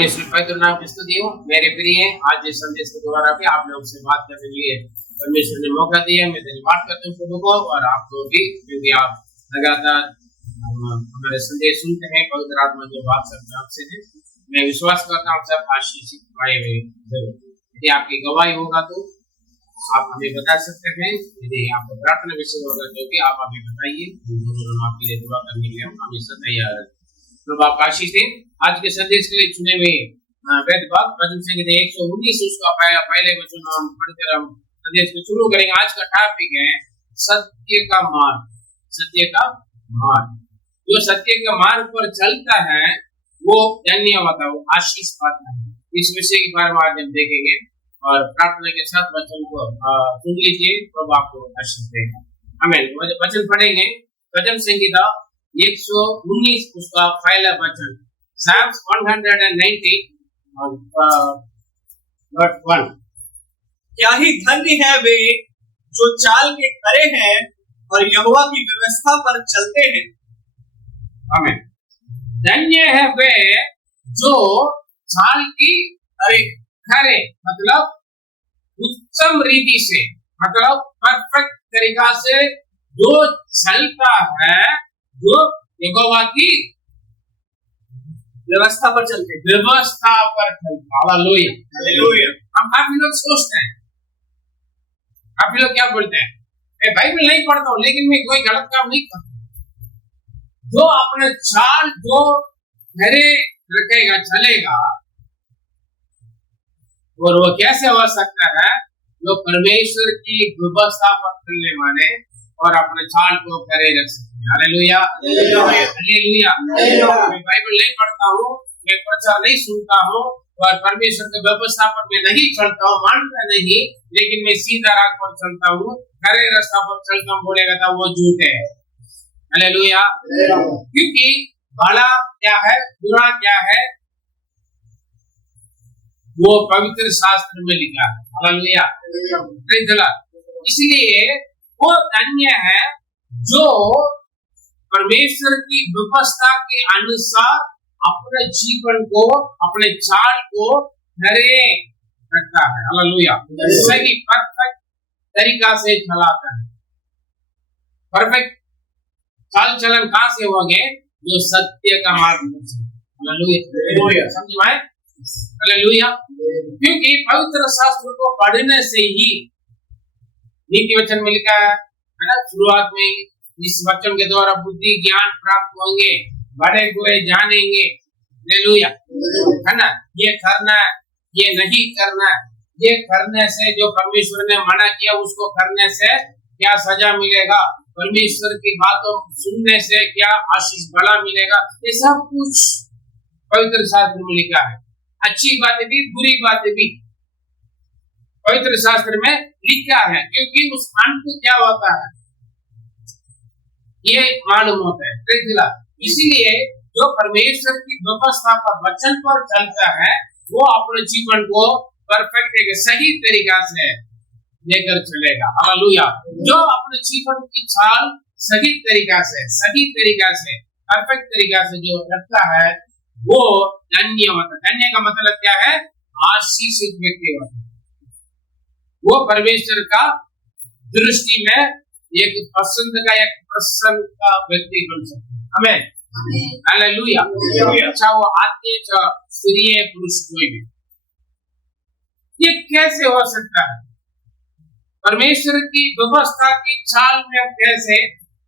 परमेश्वर पवित्र नाम की स्तुति हो। मेरे प्रिय, आज इस संदेश के द्वारा भी आप लोगों से बात करने के लिए परमेश्वर ने मौका दिया। मैं धन्यवाद करता हूँ प्रभु को और आपको भी, क्योंकि आप लगातार हमारे संदेश सुनते हैं। पवित्र आत्मा जो बात करते हैं आपसे है, मैं विश्वास करता हूँ सब आशीषित पाए हुए जरूर। यदि आपकी गवाही होगा तो आप हमें बता सकते हैं। यदि आपको प्रार्थना विषय होगा तो भी आप हमें बताइए, हम आपके लिए दुआ करने के लिए हम हमेशा तैयार हैं। प्रभु आपका आशीष दे। आज के संदेश के लिए चुने हुए वेद भाग भजन संहिता 119 उसका पहले वचन हम पढ़कर हम संदेश को शुरू करेंगे। आज का टॉपिक है सत्य का मार्ग। सत्य का मार्ग, जो सत्य के मार्ग पर चलता है वो धन्य होता है, वो आशीष पाता है। इस विषय के बारे में आज हम देखेंगे और प्रार्थना के साथ वचन को सुन लीजिए। प्रभु आपको आशीष देगा। आमीन। वचन पढ़ेंगे भजन संहिता 119 उसका पहला वचन, Psalms 190 verse 1। क्या ही धन्य है वे जो चाल के खरे हैं और यहोवा की व्यवस्था पर चलते हैं। आमीन। धन्य है वे जो चाल की खरे मतलब उत्तम रीति से, मतलब परफेक्ट तरीका से जो चलता है, जो यहोवा की व्यवस्था पर चलते हैं। व्यवस्था पर चलता। Hallelujah, hallelujah. हम काफी लोग सोचते हैं, काफी लोग क्या बोलते हैं, मैं बाइबल नहीं पढ़ता हूँ लेकिन मैं कोई गलत काम नहीं करता। जो अपने चाल जो घरे रखेगा, चलेगा, और वो कैसे हो सकता है, जो परमेश्वर की व्यवस्था पर चलने वाले और अपने चाल को करे रख सकते हैं। Hallelujah, hallelujah. मैं बाइबल नहीं पढ़ता हूँ, मैं प्रचार नहीं सुनता हूँ और परमेश्वर की व्यवस्था पर मैं नहीं चलता हूँ, मानता नहीं, लेकिन मैं सीधा राह पर चलता हूँ, खरे रास्ता पर चलता हूँ, बोलेगा तो वो झूठ है। हालेलुया। क्योंकि भला क्या है, बुरा क्या है, वो पवित्र शास्त्र में लिखा है। हालेलुया। इसलिए वो धन्य है जो परमेश्वर की व्यवस्था के अनुसार अपने जीवन को, अपने चाल को खरे रखता है। हालेलुया। सही परफेक्ट तरीका से चलाता है। परफेक्ट चाल चलन कहां से होंगे, जो सत्य का मार्ग है। हालेलुया, समझ में आए? हालेलुया। क्योंकि पवित्र शास्त्र को पढ़ने से ही नीति वचन में लिखा है ना, शुरुआत में इस वचन के द्वारा बुद्धि ज्ञान प्राप्त होंगे, बड़े बुरे जानेंगे। हालेलुया, है ना। ये करना, ये नहीं करना, ये करने से जो परमेश्वर ने मना किया उसको करने से क्या सजा मिलेगा, परमेश्वर की बातों सुनने से क्या आशीष भला मिलेगा, ये सब कुछ पवित्र शास्त्र में लिखा है। अच्छी बातें भी, बुरी बातें भी पवित्र शास्त्र में लिखा है। क्योंकि उस अंत को क्या होता है ये मालूम होता है। इसीलिए जो परमेश्वर की व्यवस्था पर, वचन पर चलता है, वो अपने जीवन को परफेक्ट एक सही तरीका से लेकर चलेगा। हालेलुया। जो अपने जीवन की चाल सही तरीका से, परफेक्ट तरीका से जो रखता है वो धन्य होता है। धन्य का मतलब क्या है, आशीषित व्यक्ति होता है। वो परमेश्वर का दृष्टि में एक पसंद का, एक प्रसन्न का व्यक्ति बन सकता है। हमें हालेलुया। अच्छा वो आदमी, स्त्री है, पुरुष, कोई भी, ये कैसे हो सकता है? परमेश्वर की व्यवस्था की चाल में हम कैसे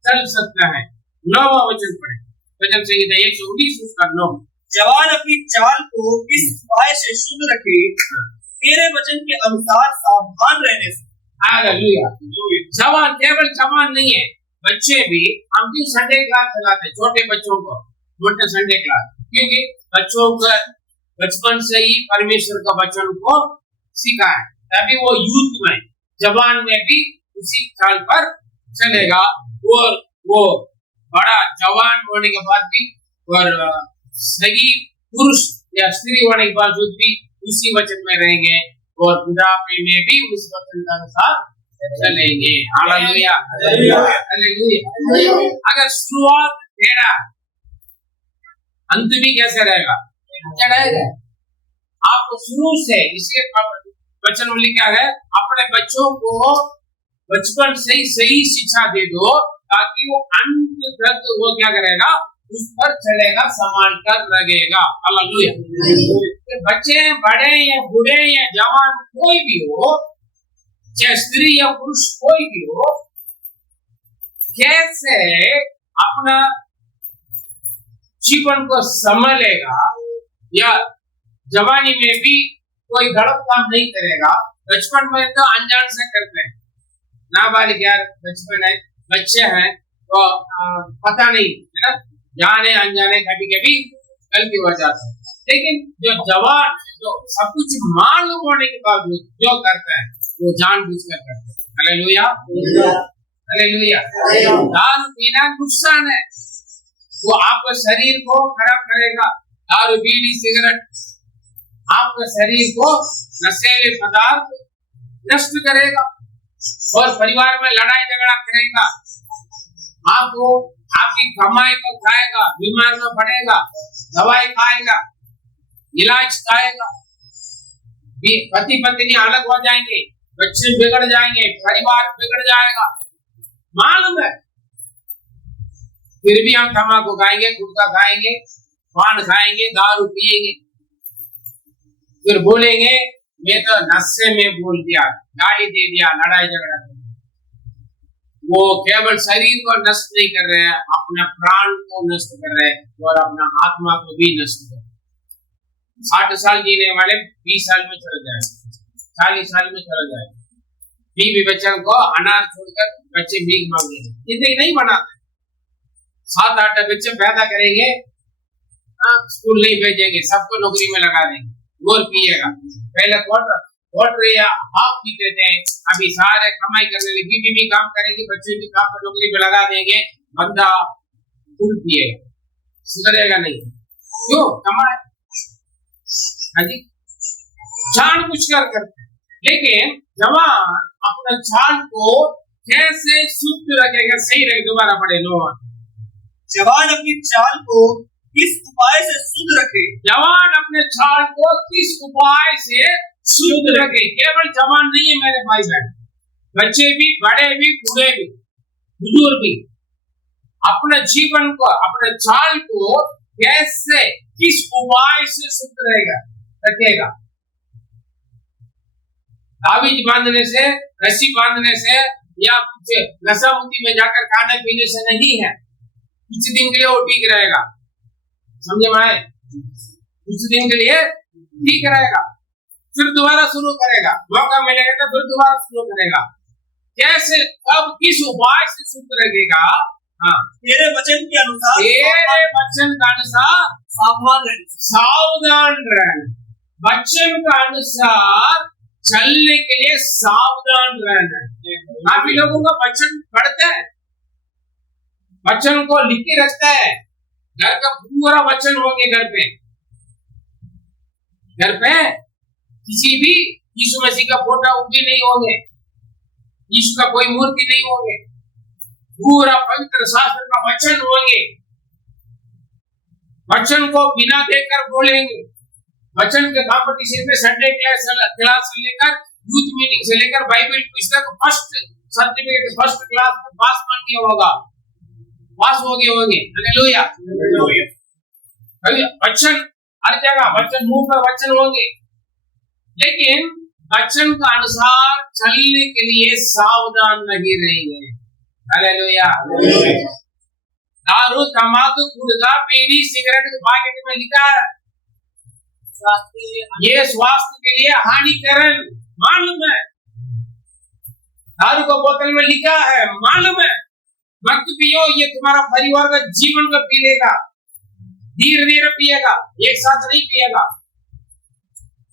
चल सकता है? 9वां वचन पढ़े, भजन संहिता 119 उसका 9। जवान अपनी चाल को इस उपाय से शुद्ध रखे, तेरे वचन के अनुसार सावधान रहने से। हालेलुया। जवान केवल जवान नहीं है, बच्चे भी। हम क्यों संडे क्लास चलाते हैं छोटे बच्चों को, छोटे संडे क्लास? क्योंकि बच्चों को बचपन से ही परमेश्वर का वचन को सीखा है, तभी वो यूथ में, जवान में भी उसी चाल पर चलेगा। और वो बड़ा जवान होने के बाद भी और सही पुरुष या स्त्री होने के बावजूद भी उसी वचन में रहेंगे और बुढ़ापे में भी उस वचन के अनुसार चलेंगे। Hallelujah, hallelujah. अगर शुरुआत टेढ़ा, अंत भी कैसे रहेगा? टेढ़ा रहेगा। आपको शुरू से, इसलिए वचन में लिखा है अपने बच्चों को बचपन से ही सही शिक्षा दे दो, ताकि वो अंत तक वो क्या करेगा, उस पर चलेगा, संभाल कर लगेगा। हालेलुया। बच्चे बड़े या बूढ़े या जवान कोई भी हो, चाहे स्त्री या पुरुष कोई भी हो, कैसे अपना जीवन को संभालेगा या जवानी में भी कोई गलत काम नहीं करेगा। बचपन में तो अनजान से करते हैं, नाबालिग यार बचपन है, बच्चे हैं तो पता नहीं है ना, जाने अनजाने कभी कभी गलती हो जाती है। लेकिन जो जवान, जो सब कुछ मालूम होने के बाद जो करता है वो जानबूझकर करता है। Hallelujah, hallelujah. दारू पीना नुकसान है, वो आपके शरीर को खराब करेगा। दारू, बीड़ी, सिगरेट आपके शरीर को, नशीले पदार्थ नष्ट करेगा और परिवार में लड़ाई झगड़ा करेगा। आपको आपकी कमाई को खाएगा, बीमार में पड़ेगा, दवाई खाएगा, इलाज खाएगा, पति पत्नी अलग हो जाएंगे, बच्चे बिगड़ जाएंगे, परिवार बिगड़ जाएगा। मालूम है, फिर भी हम तम्बाकू खाएंगे, गुटखा खाएंगे, पान खाएंगे, दारू पिएंगे, फिर बोलेंगे मैं तो नशे में बोल दिया, गाली दे दिया, लड़ाई झगड़ा कर दिया। वो केवल शरीर को नष्ट नहीं कर रहे हैं, अपने प्राण को नष्ट कर रहे हैं और अपना आत्मा को भी नष्ट कर रहे हैं। 60 साल जीने वाले 20 साल में चले जाएंगे, 40 साल में चले जाएंगे। बीवी बच्चों को अनार छोड़कर बच्चे भीख मांगेंगे, जिंदगी नहीं बनाते। 7-8 बच्चे पैदा करेंगे, स्कूल नहीं भेजेंगे, सबको नौकरी में लगा देंगे, गोल पिएगा। पहले क्वार्टर या हाफ पीते थे, अभी सारे कमाई करने लगे, बीवी भी काम करेगी, बच्चे भी काम पर नौकरी में लगा देंगे, बंदा फुल पिएगा, सुधरेगा नहीं। क्यों? कमाए। हाँ जी, जानबूझ कर करते हैं। लेकिन जवान अपने चाल को कैसे शुद्ध रखेगा, सही रखे? दोबारा पढ़े लो। जवान अपनी चाल को किस उपाय से शुद्ध रखे? जवान अपने चाल को किस उपाय से शुद्ध रखे? केवल जवान नहीं है मेरे भाई बहन, बच्चे भी, बड़े भी, बूढ़े भी, बुजुर्ग भी, अपने जीवन को, अपने चाल को कैसे, किस उपाय से शुद्ध रखेगा? ताबीज बांधने से, रस्सी बांधने से या कुछ नशा मुक्ति में जाकर खाने पीने से नहीं है। कुछ दिन के लिए वो ठीक रहेगा, समझे भाई? कुछ दिन के लिए ठीक रहेगा, फिर दोबारा शुरू करेगा, मौका मिलेगा तो फिर दोबारा शुरू करेगा। कैसे, कब, किस उपाय से शुद्ध रहेगा? हाँ, तेरे वचन के अनुसार, तेरे वचन के अनुसार सावधान रहना। वचन का अनुसार चलने के लिए सावधान रहना। काफी लोगों का वचन पढ़ते हैं, वचन को लिख के रखता है, घर का पूरा वचन होंगे, घर पे किसी भी यीशु मसीह का फोटो भी नहीं होंगे, यीशु का कोई मूर्ति नहीं होंगे, पूरा पवित्र शास्त्र का वचन होंगे। वचन को बिना देखकर बोलेंगे। वचन के कॉम्पिटिशन में संडे क्लास से लेकर यूथ मीटिंग से लेकर बाइबल क्विज तक फर्स्ट सर्टिफिकेट, फर्स्ट क्लास में पास मान किया होगा, पास हो गए होंगे। हालेलुया। वचन हर जगह, वचन मुंह पर वचन होंगे, लेकिन वचन का अनुसार चलने के लिए सावधान लगे रहेंगे। हालेलुया। दारू, तंबाकू, गुटखा, बीड़ी, सिगरेट के पैकेट में लिखा है ये स्वास्थ्य के लिए हानिकारक, मालूम है। दारू को बोतल में लिखा है, मालूम है। मत पियो, ये तुम्हारा परिवार का जीवन को पी लेगा, धीरे धीरे पिएगा, एक साथ नहीं पिएगा,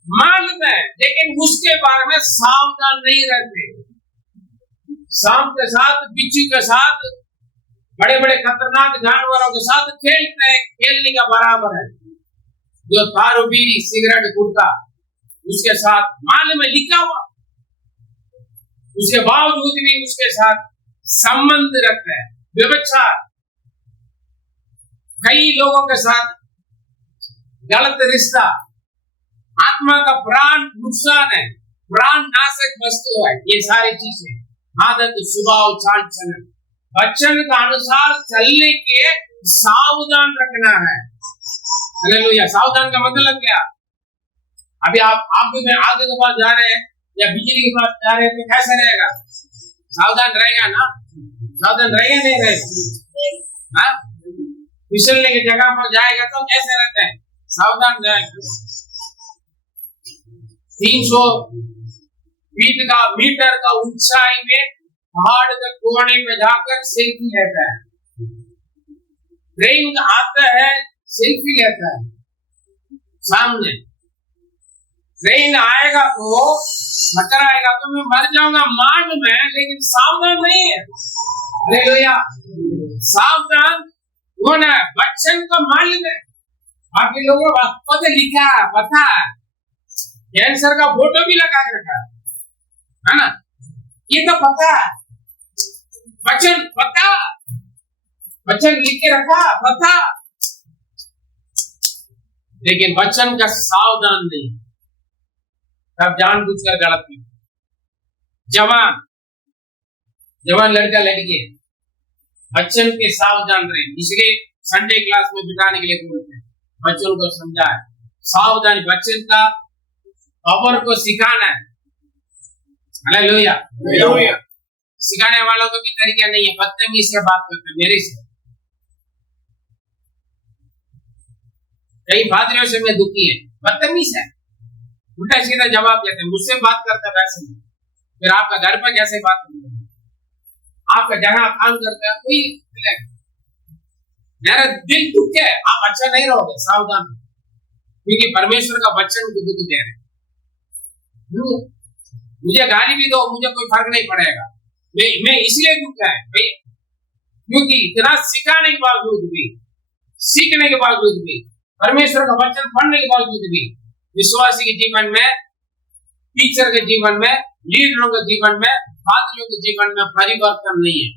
मालूम है। लेकिन उसके बारे में सावधान नहीं रहते। शाम के साथ, बिच्छू के साथ, बड़े बड़े खतरनाक जानवरों के साथ खेलते हैं, खेलने का बराबर है। जो दारू, बीड़ी, सिगरेट, गुटखा, उसके साथ मालूम है लिखा हुआ, उसके बावजूद भी उसके साथ संबंध रखते हैं। व्यभिचार, कई लोगों के साथ गलत रिश्ता, आत्मा का प्राण नुकसान है, प्राण नाशक वस्तु है। ये सारी चीजें आदत, स्वभाव, चाल चलन, वचन का अनुसार चलने के सावधान रखना है। हालेलुया। सावधान का मतलब क्या? अभी आप भी में आगे के पास जा रहे हैं या बिजली के पास जा रहे हैं तो कैसे रहेगा? सावधान रहेगा ना? सावधान रहेगा नहीं रहेगा? हाँ, फिसलने की जगह पर जाएगा तो कैसे रहता है? सावधान रहेगा। 300 फीट का मीटर का ऊंचाई में पहाड़ के कोने में जाकर सेल्फी लेता है। ट्रेन आता है, सेल्फी लेता है सामने। ट्रेन आएगा तो टकराएगा तो मैं मर जाऊंगा मान में, लेकिन सावधान नहीं है। हालेलुया। सावधान होना है, वचन को मालूम है। बाकी लोगों को पता लिखा पता है, कैंसर का फोटो भी लगा के रखा है ना, ये तो पता है। वचन पता, वचन लिख के रखा पता, लेकिन वचन का सावधान नहीं, तब जानबूझकर गलत की। जवान लड़का लड़की वचन के सावधान रहे, इसलिए संडे क्लास में बिठाने के लिए बोलते हैं, बच्चों को समझाए सावधान, वचन का खबर को सिखाना है। हालेलुया। सिखाने वालों को भी तरीका नहीं है, बदतमीजी से बात करते मेरे से। कई पादरियों से मैं दुखी है, बदतमीज है, उल्टा सीधा जवाब देते, मुझसे बात करता वैसे नहीं, फिर आपका घर पर कैसे बात करेंगे? आपका जगह काम करता है कोई, मेरा दिल दुख है, आप अच्छा नहीं रहोगे, सावधान, क्योंकि परमेश्वर का वचन को दुख दे रहे। मुझे गाली भी दो, मुझे कोई फर्क नहीं पड़ेगा, मैं इसलिए दुख है भाई, क्योंकि इतना सिखाने के बावजूद भी, सीखने के बावजूद भी, परमेश्वर का वचन पढ़ने के बावजूद भी विश्वासी के जीवन में, टीचर के जीवन में, लीडरों के जीवन में, पादरियों के जीवन में परिवर्तन नहीं है।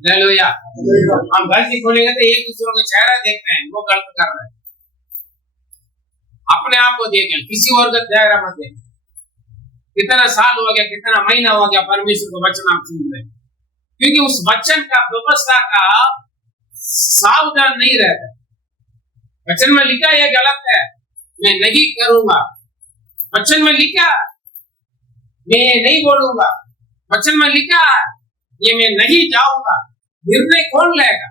हालेलुया। हम गलती खोलेंगे तो एक दूसरे का चेहरा देखते हैं, वो गलत कर रहे हैं, अपने आप को देखें, किसी और का चेहरा मत देखें। कितना साल हो गया, कितना महीना हो गया परमेश्वर का वचन आप सुन रहे, क्योंकि उस वचन का व्यवस्था का सावधान नहीं रहता। वचन में लिखा यह गलत है, मैं नहीं करूंगा। वचन में लिखा मैं नहीं बोलूंगा। वचन में लिखा ये मैं नहीं जाऊंगा। निर्णय कौन लेगा?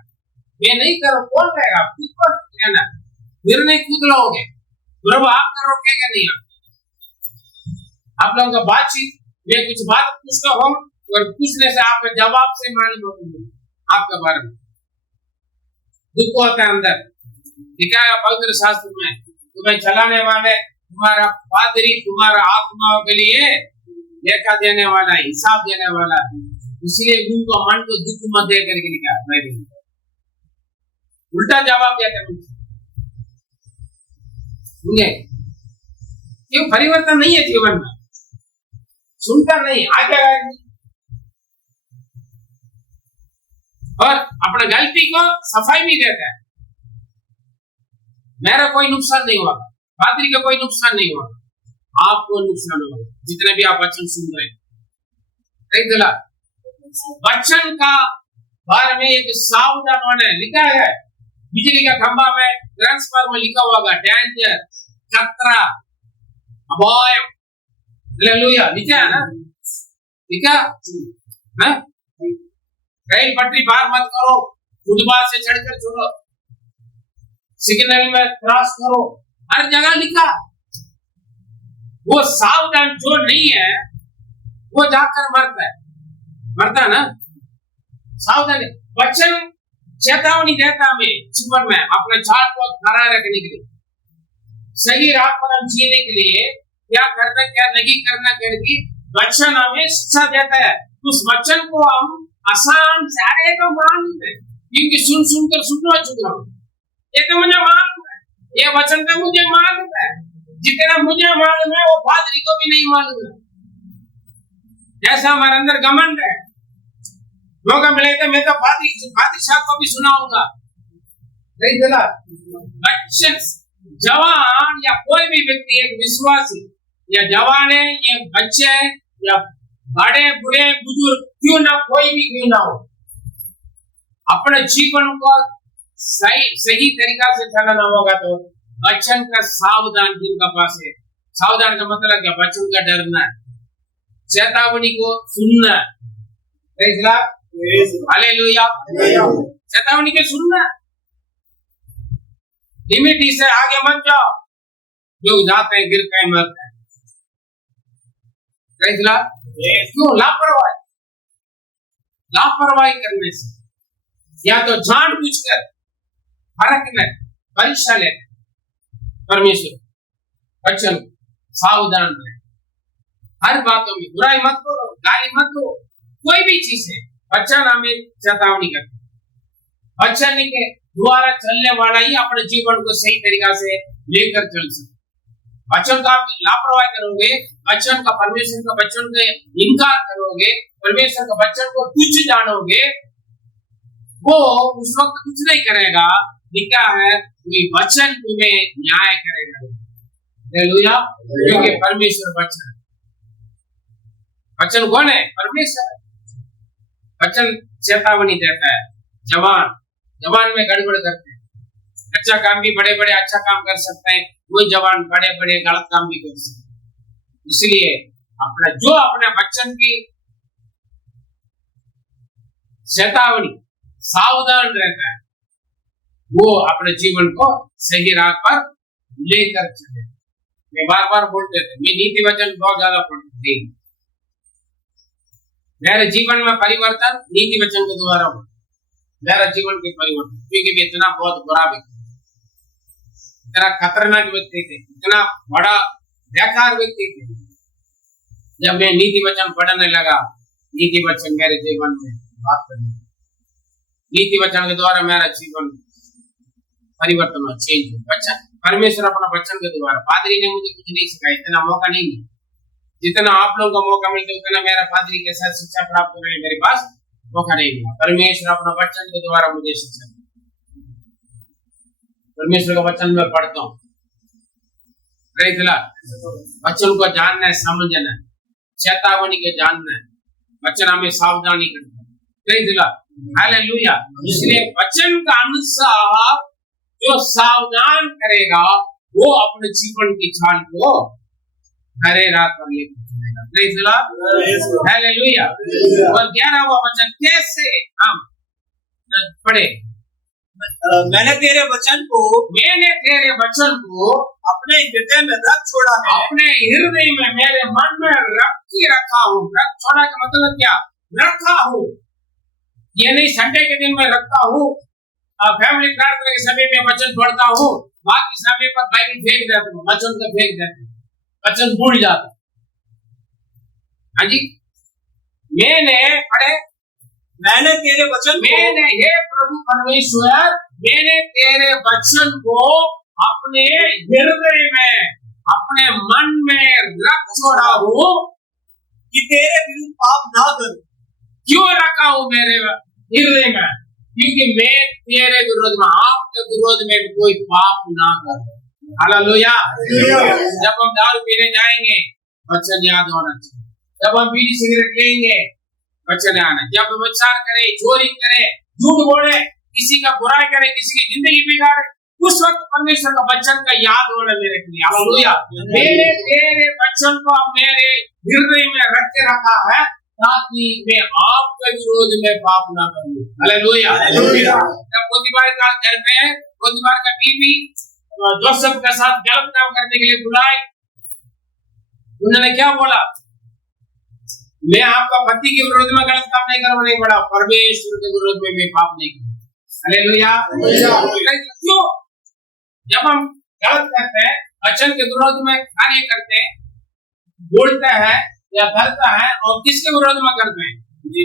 मैं नहीं करूं, कौन लेगा? खुद पर लेना निर्णय, खुद लोगे, बराबर आपका रोकेगा नहीं। आप लोगों का बातचीत, मैं कुछ बात पूछता हूं और पूछने से आपका जवाब से मालूम होगा आपके बारे में। दुख होता है अंदर, लिखा है पवित्र शास्त्र में, तुम्हें चलाने वाले तुम्हारा पादरी तुम्हारा आत्माओं के लिए लेखा देने वाला है, हिसाब देने वाला है, इसलिए उनको मन को दुख मत दे करके लिखा है। उल्टा जवाब देते हैं, क्यों? परिवर्तन नहीं है जीवन में, सुनता नहीं, आगे और अपना गलती को सफाई भी देता है। मेरा कोई नुकसान नहीं हुआ, पादरी का कोई नुकसान नहीं हुआ, आपको नुकसान हुआ जितने भी आप वचन सुन रहे हैं। वचन का बारे में एक सावधान होना है, लिखा है बिजली का खंभा में ट्रांसफार्मर लिखा होगा, डेंजर, खतरा, अपाय। हालेलुया, लिखा है ना? लिखा है? रेल पटरी पार मत करो, फुटपाथ से चढ़कर छोड़ो, सिग्नल में क्रॉस करो, हर जगह लिखा। वो सावधान जो नहीं है वो जाकर मरता ना। सावधान, वचन चेतावनी देता हमें जीवन में अपने चाल को खड़ा रखने के लिए, सही राह पर हम जीने के लिए क्या करना क्या नहीं करना करके वचन हमें शिक्षा देता है। उस वचन को हम आसान से आएगा मालूम है, क्योंकि सुन कर सुनना चुका हूं, ये तो मुझे मालूम है, ये वचन तो मुझे मालूम है, जितना मुझे मालूम है वो पादरी को भी नहीं मालूम है। जैसा हमारे अंदर घमंड है, मौका मिले तो मैं तो पादरी साहब को भी सुनाऊंगा। वचन जवान या कोई भी व्यक्ति, एक विश्वासी या जवान है या बच्चे है या बड़े बूढ़े बुजुर्ग क्यों ना, कोई भी क्यों ना हो, अपने जीवन को सही तरीका से चलाना होगा तो वचन का सावधान जिनका पास है, सावधान का मतलब क्या, वचन का डरना, चेतावनी को सुनना, हालेलुया, चेतावनी के सुनना, लिमिट से आगे मत जाओ, लोग जाते हैं गिर के मरते हैं, क्यों, लापरवाही करने से, या तो जानबूझकर फर्क परीक्षा ले, परमेश्वर वचन सावधान रहे, हर बातों में बुराई मत करो, गाली मत दो, कोई भी चीज है, वचन हमें चेतावनी करते, वचन के द्वारा चलने वाला ही अपने जीवन को सही तरीका से लेकर चल सकते। वचन का आप लापरवाही करोगे, वचन का, परमेश्वर का वचन का इनकार करोगे, परमेश्वर का वचन को तुच्छ जानोगे, वो उस वक्त कुछ नहीं करेगा, लिखा है कि वचन तुम्हें न्याय करेगा, हालेलुया, क्योंकि परमेश्वर वचन, वचन कौन है, परमेश्वर, वचन चेतावनी देता है, जवान में गड़बड़ करते हैं, अच्छा काम भी बड़े बड़े अच्छा काम कर सकते हैं, कोई जवान बड़े बड़े गलत काम भी कर सकते हैं, इसलिए अपने वचन की चेतावनी सावधान रहता है, वो अपने जीवन को सही राह पर लेकर चले। मैं बार बार बोलते थे, मैं नीति वचन बहुत ज्यादा पढ़ती, मेरे जीवन में परिवर्तन नीति वचन के द्वारा हो, मेरा जीवन के परिवर्तन, क्योंकि मैं इतना बहुत बुरा व्यक्ति, इतना खतरनाक व्यक्ति थे, इतना बड़ा बेकार व्यक्ति थे, जब मैं नीति वचन पढ़ने लगा, नीति वचन मेरे जीवन में बात करने, नीति वचन के द्वारा मेरा जीवन परिवर्तन हुआ, चेंज हुआ। अच्छा, परमेश्वर अपना वचन के द्वारा, पादरी ने मुझे कुछ नहीं सिखाया, इतना मौका नहीं मिला, जितना आप लोगों को मौका मिलता उतना मेरा पादरी के साथ शिक्षा प्राप्त करने मेरे पास मौका नहीं मिला। परमेश्वर अपना वचन के द्वारा मुझे शिक्षा, परमेश्वर का वचन में पढ़ता हूँ, वचन को जानना है, समझना है, चेतावनी के जानना है, वचन हमें सावधानी करना है, हालेलुया। इसलिए वचन का अनुसार जो सावधान करेगा वो अपने जीवन की चाल को हरे रात पर लेकर चलेगा, हालेलुया। और 11वां वचन कैसे हम पढ़े, मैंने तेरे वचन को अपने हृदय में रख छोड़ा है, अपने हृदय में, मेरे मन में रखा हूँ। रख छोड़ा का मतलब क्या, रखा हूँ, ये नहीं संडे के दिन में रखता हूँ, फैमिली प्रार्थना के समय में वचन पढ़ता हूँ, बाकी समय पर बाइबल फेंक देता हूँ, वचन को फेंक देता हूँ, वचन भूल जाता। हाँ जी, मैंने पढ़े, मैंने तेरे वचन, मैंने, हे प्रभु परमेश्वर, मैंने तेरे वचन को अपने हृदय में, अपने मन में रख छोड़ा हूँ कि तेरे विरुद्ध पाप ना करूं। क्यों रखा हूँ मेरे हृदय में, क्योंकि मैं तेरे विरोध में, आपके विरोध में कोई पाप ना करूं, हालेलुया। जब हम दारू पीने जाएंगे वचन याद होना चाहिए, जब हम बीड़ी सिगरेट लेंगे वचन आना, जब व्यभिचार करे, चोरी करे, झूठ बोले, किसी का बुराई करे, किसी की जिंदगी बिगाड़े, उस वक्त परमेश्वर का वचन का याद होना मेरे लिए, हालेलुया। मैंने तेरे वचन को मेरे हृदय में रख के रखा है ताकि मैं आपके विरोध में पाप ना करूं, हालेलुया। जब पोतीफर का घर में पोतीफर का बीवी जोसेफ के साथ गलत काम करने के लिए बुलाई, उन्होंने क्या बोला, मैं आपका पति के विरोध में गलत काम नहीं करने नहीं पड़ा, परमेश्वर के विरोध में मैं पाप नहीं करूं, हालेलुया। क्यों, जब हम गलत करते हैं, वचन के विरोध में कार्य करते हैं, बोलते हैं या करता है, और किसके विरोध में करते हैं,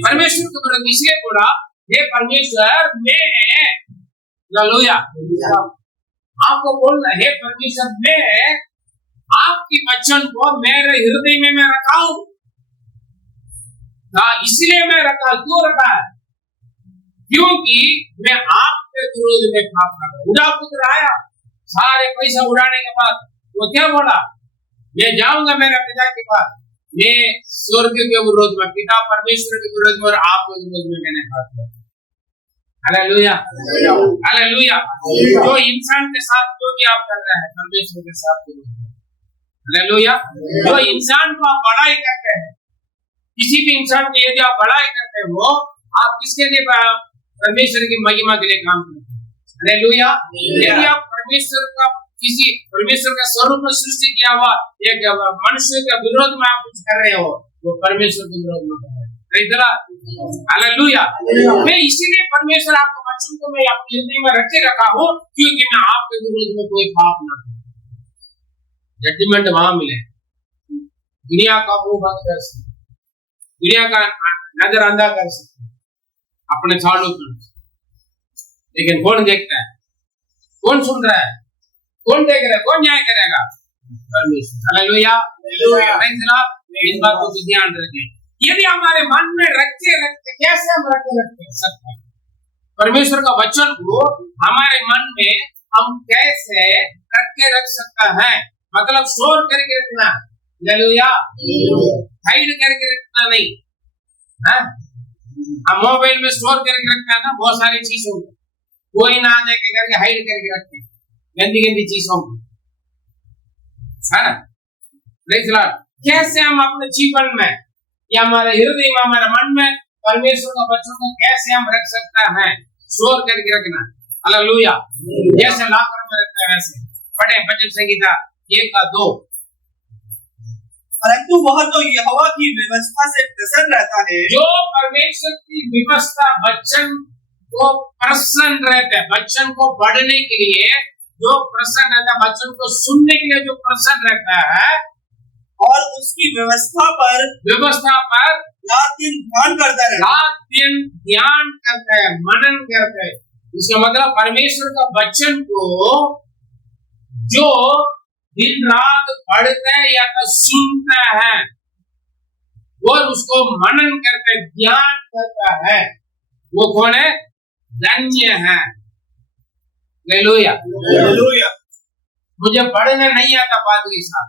परमेश्वर के विरोध में, इसलिए बोला, हे परमेश्वर, मैं, हालेलुया, आपको बोलना, हे परमेश्वर, मैं आपकी वचन को मेरे हृदय में मैं रखा हूं, इसलिए मैं रखा, क्यों रखा है, क्योंकि मैं आपके विरोध में पाप ना करूं। पुत्र आया, सारे पैसा उड़ाने के बाद वो क्या बोला, मैं जाऊंगा मेरे पिता के पास, मैं स्वर्ग के विरोध में, पिता परमेश्वर के विरोध में और आपके विरोध में मैंने बात की। Hallelujah, hallelujah. जो इंसान के साथ जो भी आप कर रहे हैं परमेश्वर के साथ भी, हालेलुया। जो इंसान को आप बड़ाई करते हैं, किसी भी इंसान की यदि आप बड़ाई करते हो, आप किसके लिए, परमेश्वर की महिमा के लिए काम करते हैं। हालेलुया। यदि आप परमेश्वर का स्वरूप में सृष्टि किया हुआ एक मनुष्य के विरोध में आप कुछ कर रहे हो, वो परमेश्वर के विरोध में कर रहे हो। हालेलुया। मैं इसीलिए परमेश्वर आपको वचन को मैं अपने हृदय में रखे रखा हूँ, क्योंकि मैं आपके विरोध में कोई पाप ना करूं। जजमेंट वहां मिले, दुनिया का मुंह बंद कर सकते, दुनिया का नजर अंधा कर सकते, अपने चालू कर, लेकिन कौन देखता है, कौन सुन रहा है, कौन देख रहा है, कौन न्याय करेगा, परमेश्वर। Hallelujah, hallelujah. इस बात को ध्यान रखें। यदि हमारे मन में रखते रखते, कैसे हम रख सकते हैं परमेश्वर का वचन को हमारे मन में, हम कैसे रख सकता है, मतलब स्टोर करके रखना, हालेलुया, हाइड करके रखना नहीं। हम मोबाइल में स्टोर करके रखना है ना, बहुत सारी चीजों को कोई ना देखे करके हाइड करके रखते, गंदी गंदी चीजों को, है ना। कैसे हम अपने जीवन में या हमारे हृदय में, हमारे मन में परमेश्वर का वचन को कैसे हम रख सकते हैं, स्टोर करके रखना, हालेलुया। जैसे लॉकर में रखते हैं वैसे। पढ़े भजन संहिता 1-2। परंतु वह तो यहोवा की व्यवस्था से प्रसन्न रहता है, जो परमेश्वर की व्यवस्था वचन को प्रसन्न रहता है, वचन को पढ़ने के लिए जो प्रसन्न रहता है, वचन को सुनने के लिए जो प्रसन्न रहता है, और उसकी व्यवस्था पर रात दिन ध्यान करता है, रात दिन ध्यान करता है, मनन करता है। इसका मतलब परमेश्वर का वचन को जो दिन रात पढ़ता है या तो सुनता है और उसको मनन करता है, ध्यान करता है, वो कौन है, धन्य है। Hallelujah, hallelujah. मुझे पढ़ना नहीं आता पादरी साहब,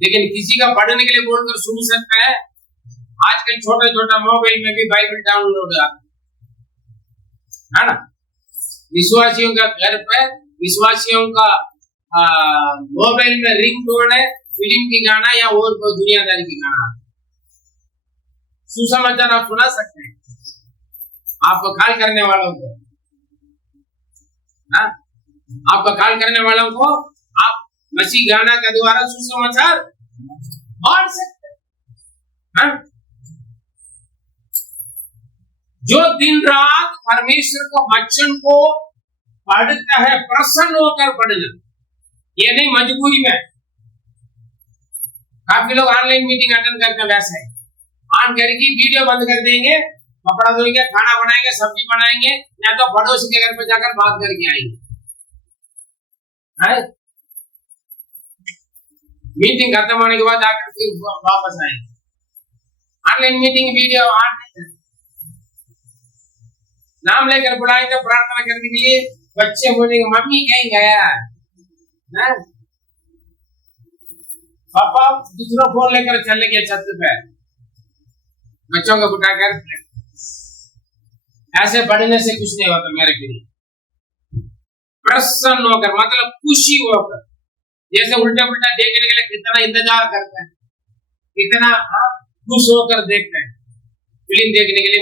लेकिन किसी का पढ़ने के लिए बोलकर सुन सकता है। आजकल छोटा छोटा मोबाइल में भी बाइबल डाउनलोड है ना। विश्वासियों का घर पे, विश्वासियों का मोबाइल में रिंगटोन है, फिल्म की गाना या और कोई दुनियादारी की गाना। सुसमाचार आप सुना सकते हैं, आपको कॉल करने वालों को, आपको कॉल करने वालों को आप मसीह गाना के द्वारा सुसमाचार बांट सकते हैं। जो दिन रात परमेश्वर को वचन को पढ़ता है, प्रसन्न होकर पढ़ना, ये नहीं मजबूरी में। काफी लोग ऑनलाइन मीटिंग अटेंड करते हैं, वैसे ऑन करके वीडियो बंद कर देंगे, कपड़ा धोएंगे, खाना बनाएंगे, सब्जी बनाएंगे, या तो पड़ोसी के घर पे जाकर बात करके आएंगे। मीटिंग खत्म होने के बाद आकर फिर वापस आएंगे। ऑनलाइन मीटिंग वीडियो ऑन नाम लेकर बुलाएंगे प्रार्थना करने के लिए, बच्चे बोलेंगे मम्मी कहीं गया है, पापा दूसरा फोन लेकर चले गए छत पे, बच्चों को बुलाकर। ऐसे पढ़ने से कुछ नहीं होता मेरे के लिए। प्रसन्न होकर मतलब खुशी होकर, जैसे उल्टा पुल्टा देखने के लिए कितना इंतजार करते हैं, कितना खुश होकर देखते हैं। फिल्म देखने के लिए,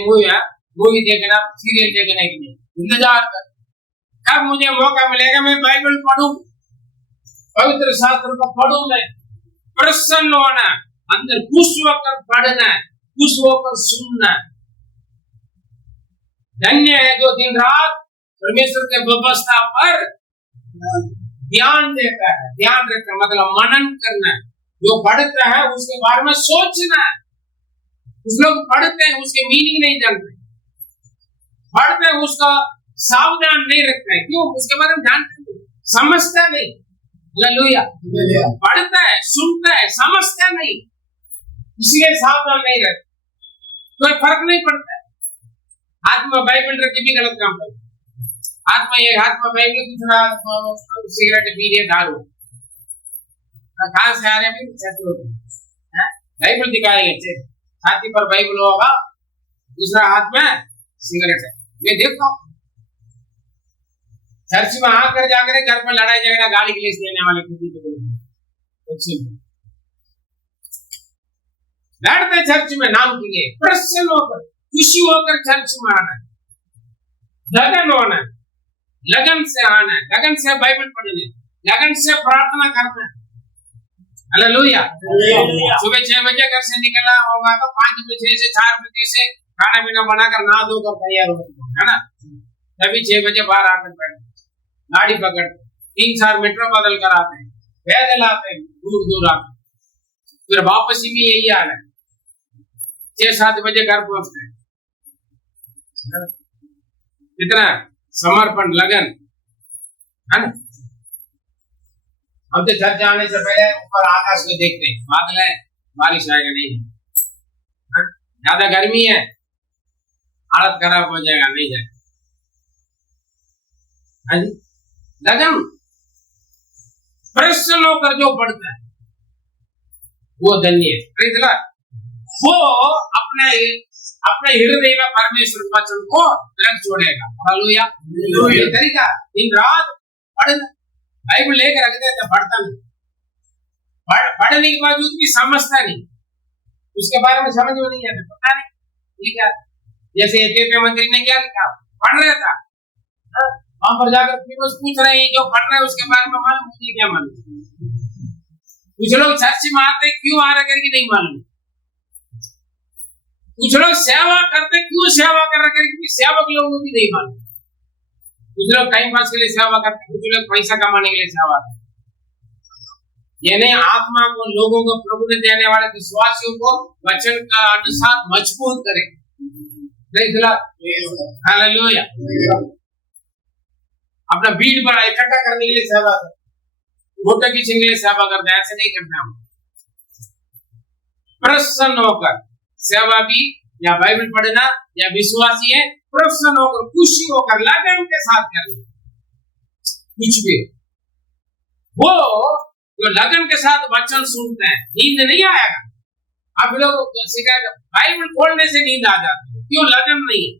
मूवी देखना, सीरियल देखने के लिए इंतजार कर, कब मुझे मौका मिलेगा मैं बाइबल पढ़ूं, पवित्र शास्त्र को पढ़ूं। मैं प्रसन्न होना, अंदर खुश होकर पढ़ना, खुश होकर सुनना। धन्य है जो दिन रात परमेश्वर के व्यवस्था पर ध्यान देता है। ध्यान रखना मतलब मनन करना, जो पढ़ता है उसके बारे में सोचना। कुछ लोग पढ़ते हैं उसके मीनिंग नहीं जानते, पढ़ते हैं उसका सावधान नहीं रखते हैं, क्यों, उसके बारे में जानते समझता नहीं। हालेलुया। पढ़ता है, सुनता है, समझता नहीं, इसलिए सावधान नहीं रखते, कोई फर्क नहीं पड़ता है। आत्मा बाइबल रख के भी गलत काम करता है, हाथ में बाइबल, दूसरा सिगरेट पी रहे, दारू। कहां से आ रहे हैं? बाइबल दिखाएंगे, छाती पर बाइबल होगा, दूसरा हाथ में सिगरेट है। मैं देखता हूं चर्च में आकर जाकर घर पर लड़ाई झगड़ा, गाली गलौज देने वाले लड़ते चर्च में नाम के लिए, प्रसन्न होकर खुशी होकर चर्च में आना है, लगन होना है, लगन से आना है, लगन से बाइबल पढ़ने, लगन से प्रार्थना करना है। हालेलुया। सुबह 6 बजे घर से निकलना होगा तो 5 बजे से 4 बजे से खाना पीना बनाकर नहा धोकर तैयार हो, है ना, तभी 6 बजे बाहर आकर बैठ, गाड़ी पकड़ 3-4 मीटर बदल कर आते हैं, पैदल आते हैं, दूर दूर आते, फिर वापसी भी यही हाल है, 6-7 बजे घर पहुंचते हैं। कितना समर्पण, लगन, है ना। हम तो घर जाने से पहले ऊपर आकाश को देखते हैं, बादल है, बारिश आएगा नहीं, ज्यादा गर्मी है, हालत खराब हो जाएगा, नहीं जाएगा। हाँ जी, लगन प्रसन्न होकर जो पढ़ता है वो धन्य है। वो अपने हृदय में परमेश्वर वचन को रख छोड़ेगा। हालेलुया। ये तरीका दिन रात पढ़ना, बाइबल लेकर रखते हैं तो पढ़ता नहीं, पढ़ने के बावजूद भी समझता नहीं, उसके बारे में समझ में नहीं आता, पता नहीं ठीक है। जैसे एथियोपिया मंत्री ने क्या लिखा, पढ़ रहा था, वहां पर जाकर फिर पूछ रहे हैं जो पढ़ रहे हैं उसके बारे में मालूम, मुझे क्या मालूम। कुछ लोग चर्च में आते क्यों आ रहे करके नहीं मालूम, कुछ लोग सेवा करते क्यों सेवा कर रहे करके सेवक लोगों की नहीं मालूम, कुछ लोग टाइम पास के लिए सेवा करते, कुछ लोग पैसा कमाने के लिए सेवा करते। यानी आत्मा को, लोगों को प्रभु ने देने वाले विश्वासियों को वचन का अनुसार मजबूत करे। हालेलुया। अपना भीड़ बड़ा इकट्ठा करने के लिए सेवा करते, फोटो खींचने के लिए सेवा करते, ऐसे नहीं करते हम। प्रसन्न होकर सेवा भी, या बाइबल पढ़ना, या विश्वासी है, प्रसन्न होकर खुशी होकर लगन के साथ करना कुछ भी। वो जो लगन के साथ वचन सुनते हैं, नींद नहीं आएगा। आप लोग शिकायत, बाइबल खोलने से नींद आ जाती है, क्यों? लगन नहीं है।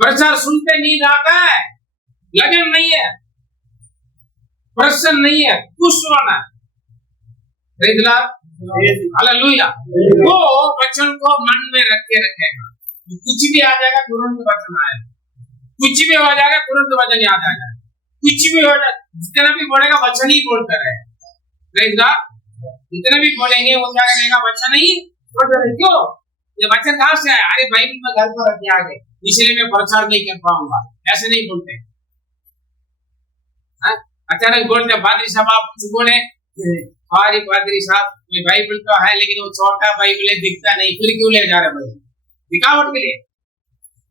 प्रचार सुनते नींद आता है, लगन नहीं है, प्रसन्न नहीं है, खुश होना। हालेलुया। वो वचन को मन में रखे रखेगा, कुछ भी आ जाएगा तुरंत वचन आएगा, कुछ भी हो जाएगा तुरंत वचन याद आ जाएगा, कुछ भी हो जाए, जितना भी बोलेगा वचन ही बोलता रहेगा। जितना भी बोलेंगे वो क्या करेगा? वचन ही बोलता रहेगा। क्यों? ये वचन कहाँ से आया? अरे बाइबल में घर पर रखे आगे, इसलिए मैं प्रचार नहीं कर पाऊंगा, ऐसे नहीं बोलते। अचानक बोलते पादरी साहब, आप कुछ बोले, हमारी पादरी साहब ये बाइबल तो है लेकिन वो छोटा बाइबल है, दिखता नहीं, फिर क्यों ले जा रहे भाई? दिखावट के लिए।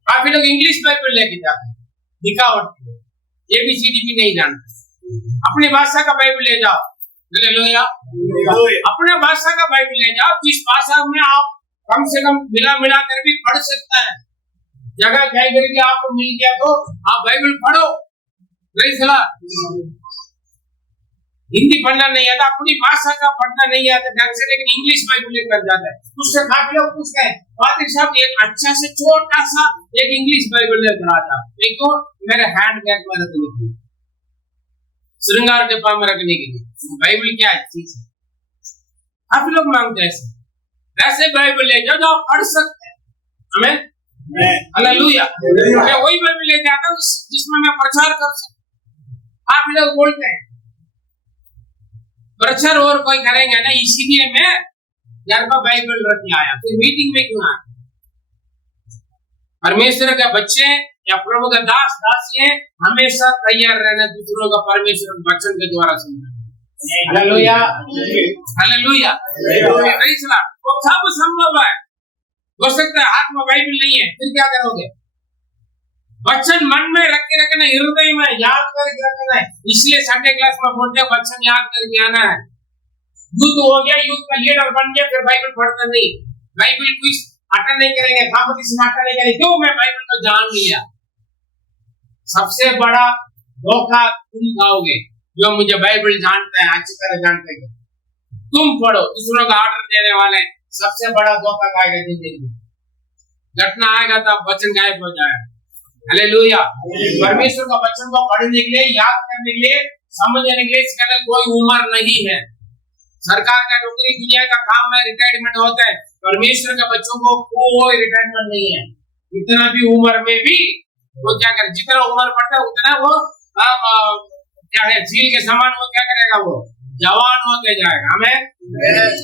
काफी लोग इंग्लिश बाइबल लेके जाते हैं दिखावट के लिए, ABCD भी नहीं जानते। अपनी भाषा का बाइबल ले जाओ, हालेलुया। अपने भाषा का बाइबल ले जाओ, जिस भाषा में आप कम से कम मिला कर भी पढ़ सकता है। जगह जाकर भी आपको मिल गया तो आप बाइबल पढ़ो। हिंदी पढ़ना नहीं आता, अपनी भाषा का पढ़ना नहीं आता ढंग से, लेकिन इंग्लिश बाइबल लेकर जाता है। उससे काफी लोग पूछते हैं, पादरी साहब एक अच्छा से छोटा सा एक इंग्लिश बाइबल लेकर आता, एक तो मेरे हैंड बैग में रखने के लिए, श्रृंगार डिब्बा में रखने के लिए। बाइबल क्या चीज है? काफी लोग मांगते हैं ऐसे बाइबल ले जाओ जो आप पढ़ सकते हैं। हमें हालेलुया। मैं वही बाइबल लेके आता हूँ जिसमें मैं प्रचार कर सकूं। आप लोग बोलते हैं प्रचार और कोई करेंगे ना, इसीलिए मैं घर पर बाइबल रख के आया। फिर मीटिंग में क्यों आया? परमेश्वर के बच्चे या प्रभु का दास दासी हैं, हमेशा तैयार रहना दूसरों का परमेश्वर वचन के द्वारा सुनना। Hallelujah, hallelujah. वो सब संभव है। हो सकता है हाथ में बाइबल नहीं है, फिर क्या करोगे? वचन मन में रख के रखना, हृदय में याद करके रखना है। इसलिए संडे क्लास में बोलते हैं वचन याद करके आना है। युद्ध हो गया, युद्ध का लीडर बन गया, फिर बाइबल पढ़ता नहीं, बाइबल कुछ अटैक नहीं करेंगे, कॉम्पिटिशन अटैक नहीं करेंगे। क्यों? मैं बाइबल को जान लिया। सबसे बड़ा धोखा तुम खाओगे, जो मुझे बाइबल जानते हैं, अच्छी तरह जानते हैं। तुम पढ़ो, दूसरों का ऑर्डर देने वाले सबसे बड़ा धोखा खाएगा जिंदगी में। घटना आएगा तब वचन गायब हो जाएगा। हालेलुया। परमेश्वर का वचन को पढ़ने के लिए, याद करने के लिए, समझने के लिए इसके लिए कोई उम्र नहीं है। सरकार का नौकरी, दुनिया का काम में रिटायरमेंट होता है, परमेश्वर के बच्चों को कोई रिटायरमेंट नहीं है। इतना भी उम्र में भी वो क्या करे, जितना उम्र बढ़ता है उतना वो क्या है, झील के समान वो क्या करेगा, वो जवान होते जाएगा। हमें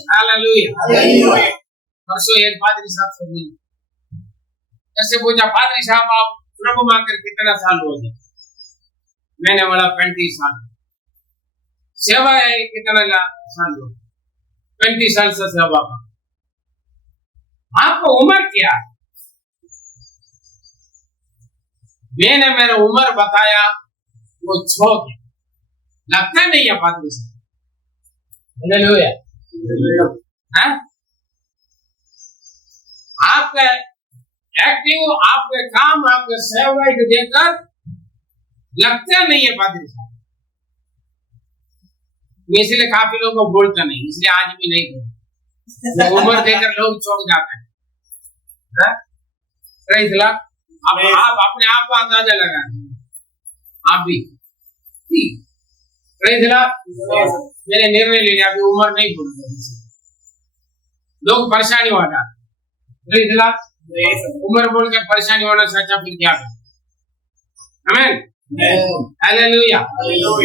हालेलुया। परसों एक पादरी साहब से मिले, ऐसे पूछा, पादरी साहब आप प्रभु मांगकर कितना साल हो गए? मैंने बोला 35 साल। सेवा है कितना साल हो? 35 साल से सेवा का। आपको उम्र क्या है? मैंने मेरा उम्र बताया, वो छोड़ लगता नहीं है पादरी साहब। हालेलुया। आपका एक्टिव, आपके काम, आपके सेवा को देखकर लगता नहीं है पादरी साहब। मैं इसलिए काफी लोगों को बोलता नहीं, इसलिए आज भी नहीं बोलता। उम्र देखकर लोग चौंक जाते हैं। आप अपने आप को अंदाजा लगा, आप भी मैंने निर्णय ले लिया, अभी उम्र नहीं बोलते। लोग परेशानी हो जाते, उम्र बोल के परेशानी होना सच्चा फिर क्या है? आमीन, हालेलुया।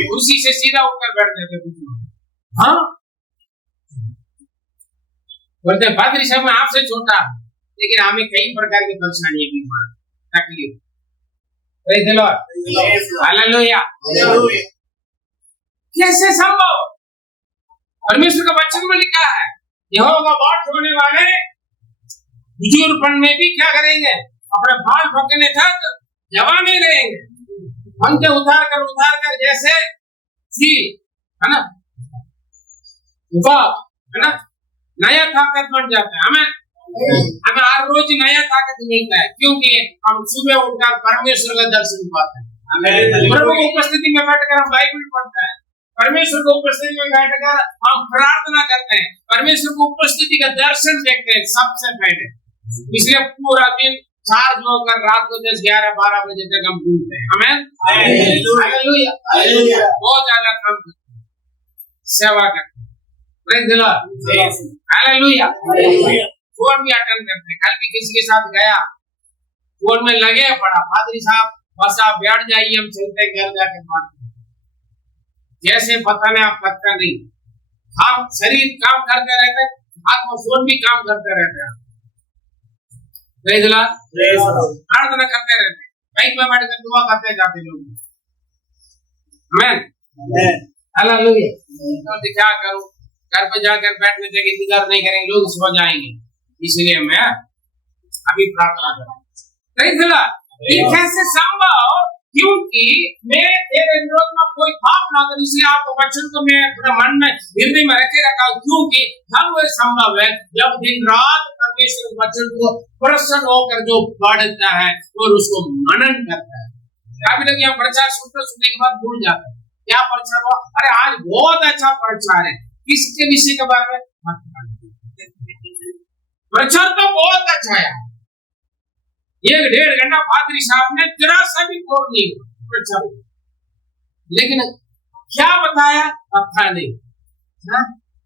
कुर्सी से सीधा उठकर बैठ जाते। हाँ, बोलते पादरी साहब मैं आपसे छोटा, लेकिन हमें कई प्रकार की परेशानी, बीमार, तकलीफ। Praise the Lord, hallelujah. कैसे संभव? परमेश्वर का वचन में लिखा है, यहोवा बाट होने वाले बुजुर्गपन में भी क्या करेंगे? अपने बाल पकने तक जवान ही रहेंगे। उनके उतार कर जैसे सी है ना, है ना, नया ताकत बन जाता है। हमें हर रोज नया ताकत मिलता है, क्योंकि हम सुबह उठकर परमेश्वर का दर्शन पाते हैं। प्रभु की उपस्थिति में बैठकर हम बाइबल पढ़ते हैं, परमेश्वर की उपस्थिति में बैठकर हम प्रार्थना करते हैं, परमेश्वर की उपस्थिति का दर्शन देखते हैं सबसे पहले। इसलिए पूरा दिन चार्ज होकर रात को 10, 11, 12 बजे तक हम घूमते हैं। आमीन, हालेलुया, हालेलुया। बहुत ज्यादा काम करते हैं, सेवा करते हैं। Praise the Lord, hallelujah. Phone भी अटेंड करते हैं। कल भी किसी के साथ गया, फोन में लगे पड़ा, पादरी साहब बस आप बैठ जाइए, हम चलते हैं घर जाके बात करें। जैसे पता नहीं, आप पता नहीं, हम शरीर काम करते रहते हैं, हाथ में फोन भी काम करते रहते हैं। प्रेज़ द लॉर्ड, प्रार्थना करते रहते हैं, बाइक में बैठकर दुआ करते जाते लोग। आमीन, हालेलुया। तो क्या करूं, घर पे जाकर बैठने तक इंतजार नहीं करेंगे, लोग सो जाएंगे, इसलिए मैं अभी प्रार्थना करूं। Praise the Lord. ये कैसे संभव? क्योंकि मैं तेरे विरोध में कोई पाप ना करूं, इसलिए आपको वचन को मैं अपने मन में, हृदय में रखे रखा हूं। क्योंकि तब वो संभव है जब दिन रात परमेश्वर वचन को प्रसन्न होकर जो पढ़ता है और उसको मनन करता है। कभी कभी हम प्रचार सुनने के बाद भूल जाते हैं, क्या प्रचार हुआ? अरे आज बहुत अच्छा प्रचार है, किसके विषय के बारे में? प्रचार तो बहुत अच्छा है, 1-1.5 घंटा पादरी साहब ने जरा सा भी बोर नहीं प्रचार, लेकिन क्या बताया पता नहीं।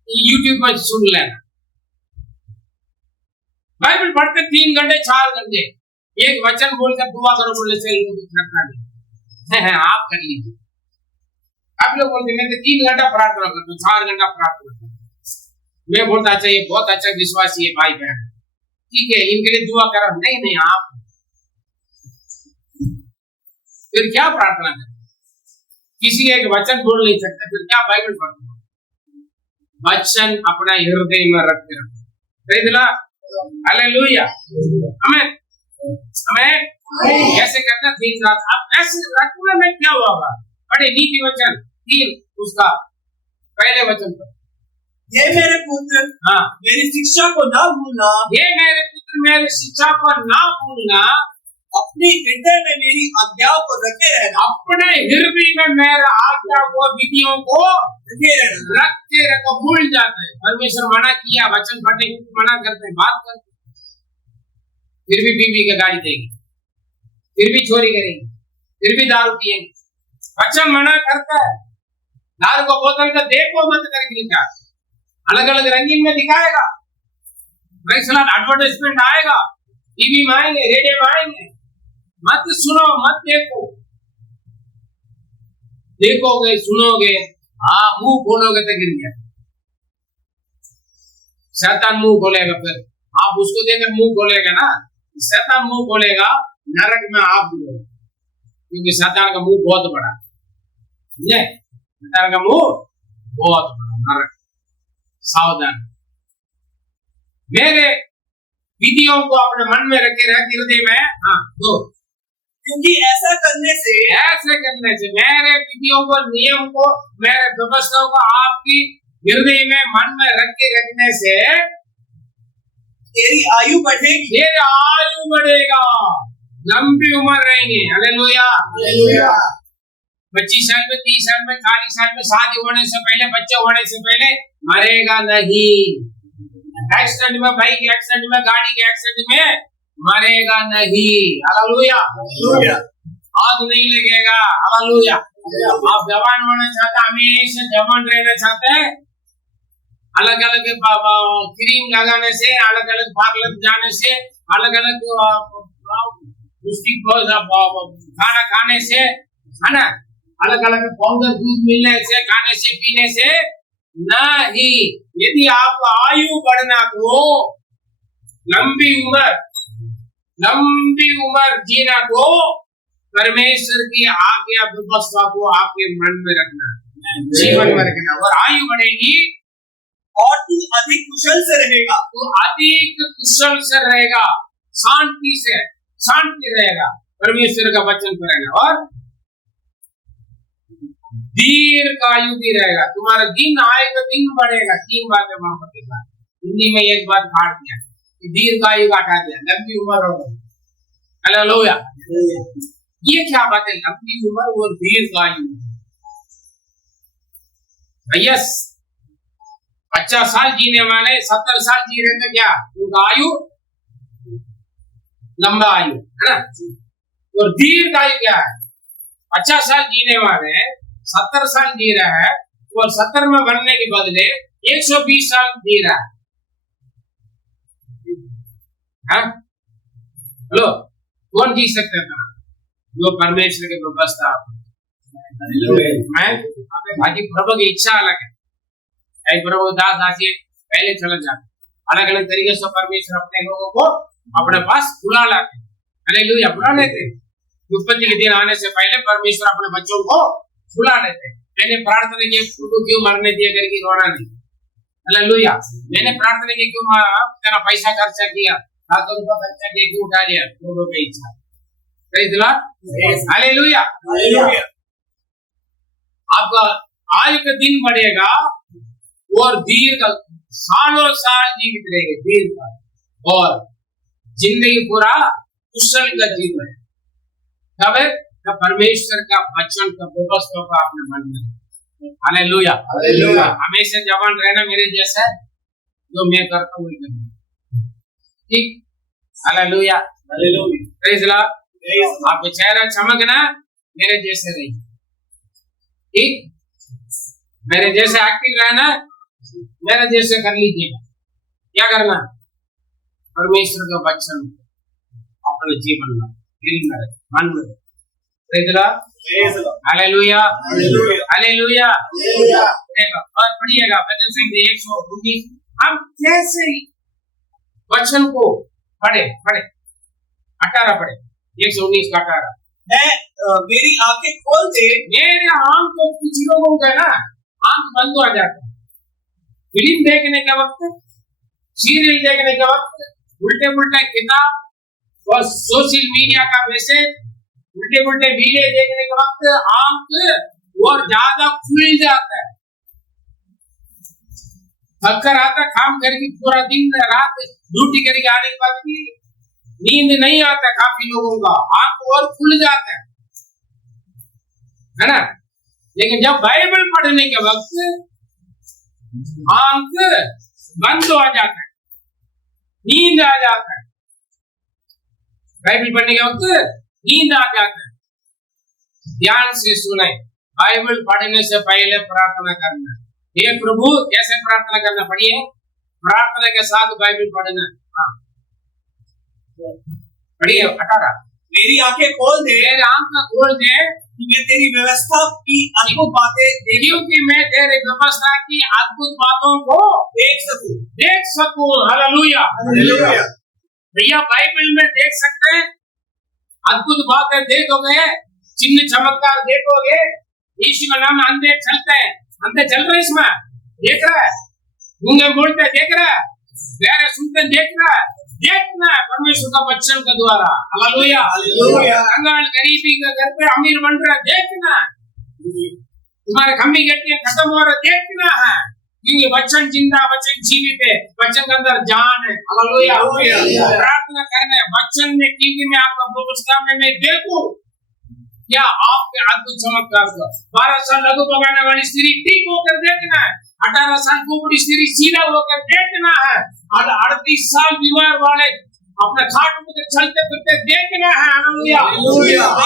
यूट्यूब पर सुन लेना, बाइबल पढ़ते 3 घंटे 4 घंटे, एक वचन बोलकर दुआ करो, बोले से करता नहीं है, आप कर लीजिए। आप लोग बोलते मैं तो 3 घंटा प्रार्थना करता हूँ, 4 घंटा प्रार्थना करता हूँ। मैं बोलता अच्छा ये बहुत अच्छा विश्वासी है भाई बहन, ठीक है इनके लिए दुआ करो। नहीं, आप फिर क्या प्रार्थना करें? किसी एक वचन बोल नहीं सकते, फिर क्या बाइबल पढ़ते? वचन अपना हृदय में रखते रहो। प्रेज़ द लॉर्ड, हालेलुया, आमीन, आमीन। कैसे करना? दिन रात आप ऐसे रखने में क्या होगा? बड़े नीति वचन 3 उसका पहले वचन पर, ये मेरे पुत्र, हाँ, मेरी शिक्षा को ना भूलना, ये मेरे पुत्र मेरी शिक्षा को ना भूलना, अपने हृदय में मेरी आज्ञाओं को रखे रहना, अपने हृदय में मेरा आज्ञा को विधियों को रखे रहना। रखते रखो, भूल जाते हैं। परमेश्वर मना किया, वचन पढ़ने को मना करते हैं, बात करते हैं, फिर भी बीवी का गाड़ी देंगे, फिर भी चोरी करेंगे, फिर भी दारू पिएंगे। वचन मना करता है, दारू को बोतल का देखो मत करके क्या, अलग अलग रंगीन में दिखाएगा, एडवर्टाइजमेंट आएगा, टीवी में आएंगे, रेडियो में आएंगे, मत सुनो, मत देखो। देखोगे, सुनोगे, हाँ मुंह खोलोगे तो गिर गया, शैतान मुंह खोलेगा, फिर आप उसको देकर मुंह खोलेगा ना, शैतान मुंह खोलेगा, नरक में आप गिरोगे, क्योंकि शैतान का मुंह बहुत बड़ा है, शैतान का मुंह बहुत बड़ा, नरक। सावधान, मेरे विधियों को अपने मन में रखे, रख हृदय में, हाँ दो, क्योंकि ऐसा करने से मेरे विधियों को, नियम को, मेरे व्यवस्थाओं को आपकी हृदय में, मन में रख के रखने से तेरी आयु बढ़ेगी, तेरी आयु बढ़ेगा, लंबी उम्र रहेंगे। Hallelujah, hallelujah. 25 साल में, 30 साल में, 40 साल में, शादी होने से पहले, बच्चे होने से पहले मरेगा नहीं। एक्सीडेंट में, बाइक एक्सीडेंट में, गाड़ी के एक्सीडेंट में मरेगा नहीं। Hallelujah, hallelujah. आग नहीं लगेगा। हालेलुया। आप जवान होना चाहते, हमेशा जवान रहना चाहते हैं, अलग अलग क्रीम लगाने से, अलग अलग पार्लर जाने से, अलग अलग खाना खाने से, है ना, अलग अलग पाउडर दूध मिलने से, खाने से, पीने से नहीं। यदि आपको आयु बढ़ना तो, लंबी उम्र जीना तो परमेश्वर की आज्ञा व्यवस्था को आपके मन में रखना, जीवन में रखना, और आयु बढ़ेगी और तू अधिक कुशल से रहेगा, तो अधिक कुशल से रहेगा, शांति रहेगा, परमेश्वर का वचन करेगा, और दीर्घायु भी रहेगा। तुम्हारा दिन आएगा, दिन बढ़ेगा। 3 बातें वहां पर लिखा, हिंदी में एक बात काट दिया, दीर्घायु का हटा दिया, लंबी उम्र होगी। हालेलुया। ये क्या बात है, लंबी उम्र और दीर्घायु? भैया 50 साल जीने वाले 70 साल जी रहे तो क्या उनका आयु लंबा आयु है ना, और दीर्घायु क्या है? 50 साल जीने वाले 70 साल जी रहा है, और 70 में बनने के बदले 120 साल जी रहा है। हेलो, कौन जी सकता था? जो परमेश्वर के व्यवस्था। मैं बाकी प्रभु की इच्छा अलग है, एक प्रभु दास दासी पहले चले जाते, अलग अलग तरीके से परमेश्वर अपने लोगों को अपने पास बुला लाते। हालेलुया, बुला लेते। उत्पत्ति के दिन आने से पहले परमेश्वर अपने बच्चों को बुला लेते। मैंने प्रार्थना की उनको क्यों मरने दिया करके रोना नहीं। हालेलुया। मैंने प्रार्थना की क्यों तेरा पैसा खर्चा किया, लाखों रुपया खर्चा किया, क्यों उठा लिया? लोगों की इच्छा। Hallelujah, hallelujah. आपका आयु का दिन बढ़ेगा और दीर्घ सालों साल जीवित रहेंगे, दीर्घ, और जिंदगी पूरा कुशल का जीवन है। तब परमेश्वर का वचन का व्यवस्था को आपने मन में। Hallelujah, hallelujah. हमेशा जवान रहना मेरे जैसा है, जो मैं करता हूँ करना, ठीक। Hallelujah, hallelujah. Praise the Lord. आपका चेहरा चमकना मेरे जैसे रही, ठीक। मेरे जैसे एक्टिव रहना, मेरे जैसे कर लीजिएगा। क्या करना? परमेश्वर का वचन अपने जीवन में, मन में। Praise the Lord, hallelujah, hallelujah, hallelujah. और पढ़िएगा वचन संख्या 119। हम कैसे वचन को पढ़े 18 पढ़े, 119 का 18। मेरी आंखें खोल दे। मेरे आंख तो कुछ लोगों का ना आंख बंद हो जाता है, फिल्म देखने के वक्त, सीरियल देखने के वक्त, उल्टे पुल्टे किताब और सोशल मीडिया का मैसेज, उल्टे पुल्टे वीडियो देखने के वक्त आंख और ज्यादा खुल जाता है। थक कर आता, काम करके पूरा दिन रात ड्यूटी करके आने के बाद भी नींद नहीं आता काफी लोगों का, आंख और खुल जाता है ना। लेकिन जब बाइबल पढ़ने के वक्त आंख बंद हो जाता है, नींद आ जाता है। बाइबल पढ़ने के वक्त नींद आ जाता है। ध्यान से सुने, बाइबल पढ़ने से पहले प्रार्थना करना। हे प्रभु, कैसे प्रार्थना करना, पढ़िए। प्रार्थना के साथ बाइबल पढ़ना। हाँ पढ़िए। 18 मेरी आंखें खोल दे, मेरे आंख खोल दे कि मैं तेरी व्यवस्था की अद्भुत बातें देखूं, कि मैं तेरे व्यवस्था की अद्भुत बातों को देख सकूं। हालेलुया। हालेलुया। भैया बाइबल में देख सकते हैं, अद्भुत बातें देखोगे, चिन्ह चमत्कार देखोगे। यीशु का नाम अंधे चलते हैं, अंधे चल रहे इसमें देख रहा है, गूंगे बोलते देख रहा है, बहरे सुनते देख रहा है। देखना है परमेश्वर का वचन के द्वारा। हालेलुया। हालेलुया। कंगाल गरीबी के घर पे अमीर बन रहा है, देखना है। तुम्हारे खम्मी गट्टियां खत्म हो रहा, देखना है। क्योंकि वचन जिंदा, वचन जीवित है, वचन के अंदर जान है। हालेलुया। प्रार्थना करना है वचन में, क्योंकि मैं आपका व्यवस्था में मैं देखूं क्या आपके अद्भुत चमत्कार को। 12 साल लघु पकाने वाली स्त्री ठीक होकर देखना है, 18 साल कुबड़ी स्त्री सीधा होकर देखना है, और 38 साल बीमार वाले अपने खाट पे चलते फिरते देखना है। हालेलुया।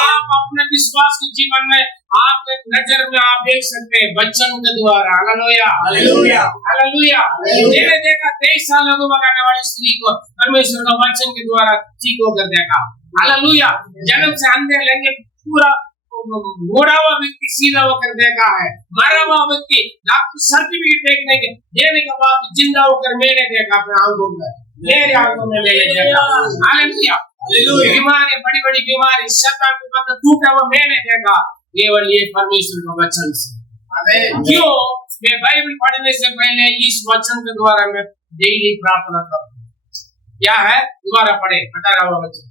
आप अपने विश्वास के जीवन में आपके नजर में आप देख सकते हैं वचन के द्वारा। हालेलुया। हालेलुया। हालेलुया। मैंने देखा 23 साल लघु पकाने वाली स्त्री को परमेश्वर का वचन के द्वारा ठीक होकर देखा। हालेलुया। जन्म से अंधे लंगड़े पूरा घोड़ा हुआ व्यक्ति सीधा होकर देखा है, मरा हुआ व्यक्ति डॉक्टर सर्टिफिकेट देने के बाद जिंदा होकर मैंने देखा अपने आंखों में, मेरे आंखों में मैंने देखा। हालेलुया। बीमारी, बड़ी बड़ी बीमारी, शैतान के बंधन टूटा हुआ मैंने देखा, केवल ये परमेश्वर का वचन से। क्यों? मैं बाइबल पढ़ने से पहले इस वचन के द्वारा मैं डेली प्रार्थना करता। क्या है? दोबारा पढ़े 18वां वचन।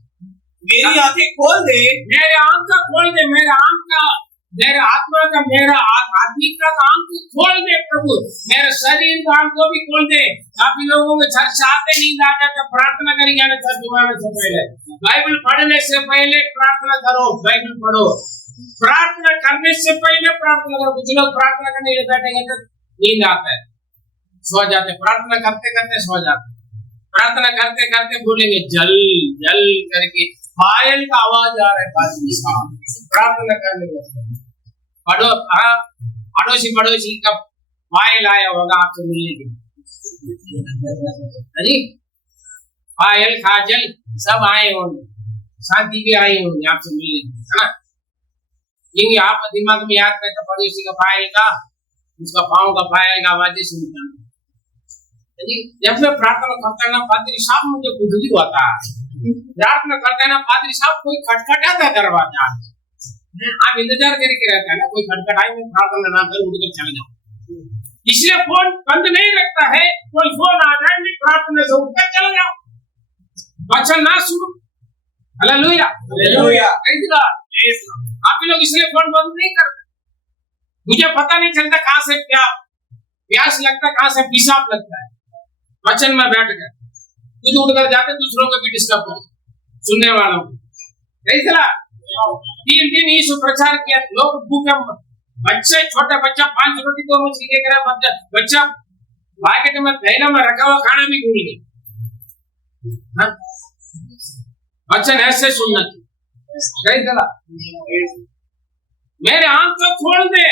मेरी आंखें खोल दे, मेरे आंख खोल दे, मेरे आत्मा का, मेरा आत्मिक का आंख खोल दे प्रभु, मेरे शरीर का आंख को भी खोल दे। काफी लोगों के चर्च आते नींद आ जाता, प्रार्थना करेंगे ना चर्च जुमाने से पहले। बाइबल पढ़ने से पहले प्रार्थना करो, बाइबल पढ़ो। प्रार्थना करने से पहले प्रार्थना करो। कुछ लोग प्रार्थना करने के लिए बैठेंगे तो नींद आता है, सो जाते, प्रार्थना करते करते सो जाते, प्रार्थना करते करते बोलेंगे जल जल करके पायल का आवाज आ रहा है बाजू से, प्रार्थना करने लगते। पड़ोसी पड़ोसी का पायल आया होगा आपसे मिलने के लिए, पायल काजल सब आए होंगे, शांति भी आई होंगे आपसे मिलने के लिए, है ना। क्योंकि आप दिमाग में याद करते पड़ोसी का पायल का, उसका पाँव का पायल का आवाज सुनता है। जब मैं प्रार्थना करता है ना, पादरी साहब मुझे कुछ भी होता है, प्रार्थना करता है ना पादरी साहब, कोई खटखटाता है दरवाजा, आप इंतजार करके रहता है ना, कोई खटखटाए, मैं प्रार्थना ना करूं उधर चले जाऊं। इसलिए फोन बंद नहीं रखता है, कोई फोन आ जाए मैं प्रार्थना से उठकर चले जाओ, वचन ना सुनो। हालेलुया। हालेलुया। आप लोग इसलिए फोन बंद नहीं करते। मुझे पता नहीं चलता कहां से क्या प्यास लगता है, कहां से पेशाब लगता है। वचन में बैठ गए, खुद उठकर जाते, दूसरों को भी डिस्टर्ब हो, सुनने वालों को। 3 दिन यीशु प्रचार किया, लोग भूखे, बच्चे, छोटे बच्चा 5 रोटी तो मछली लेकर आया, बच्चा पैकेट में थैला में रखा हुआ खाना भी भूल गया। वचन ऐसे सुनना चाहिए। मेरे आंख को खोल दे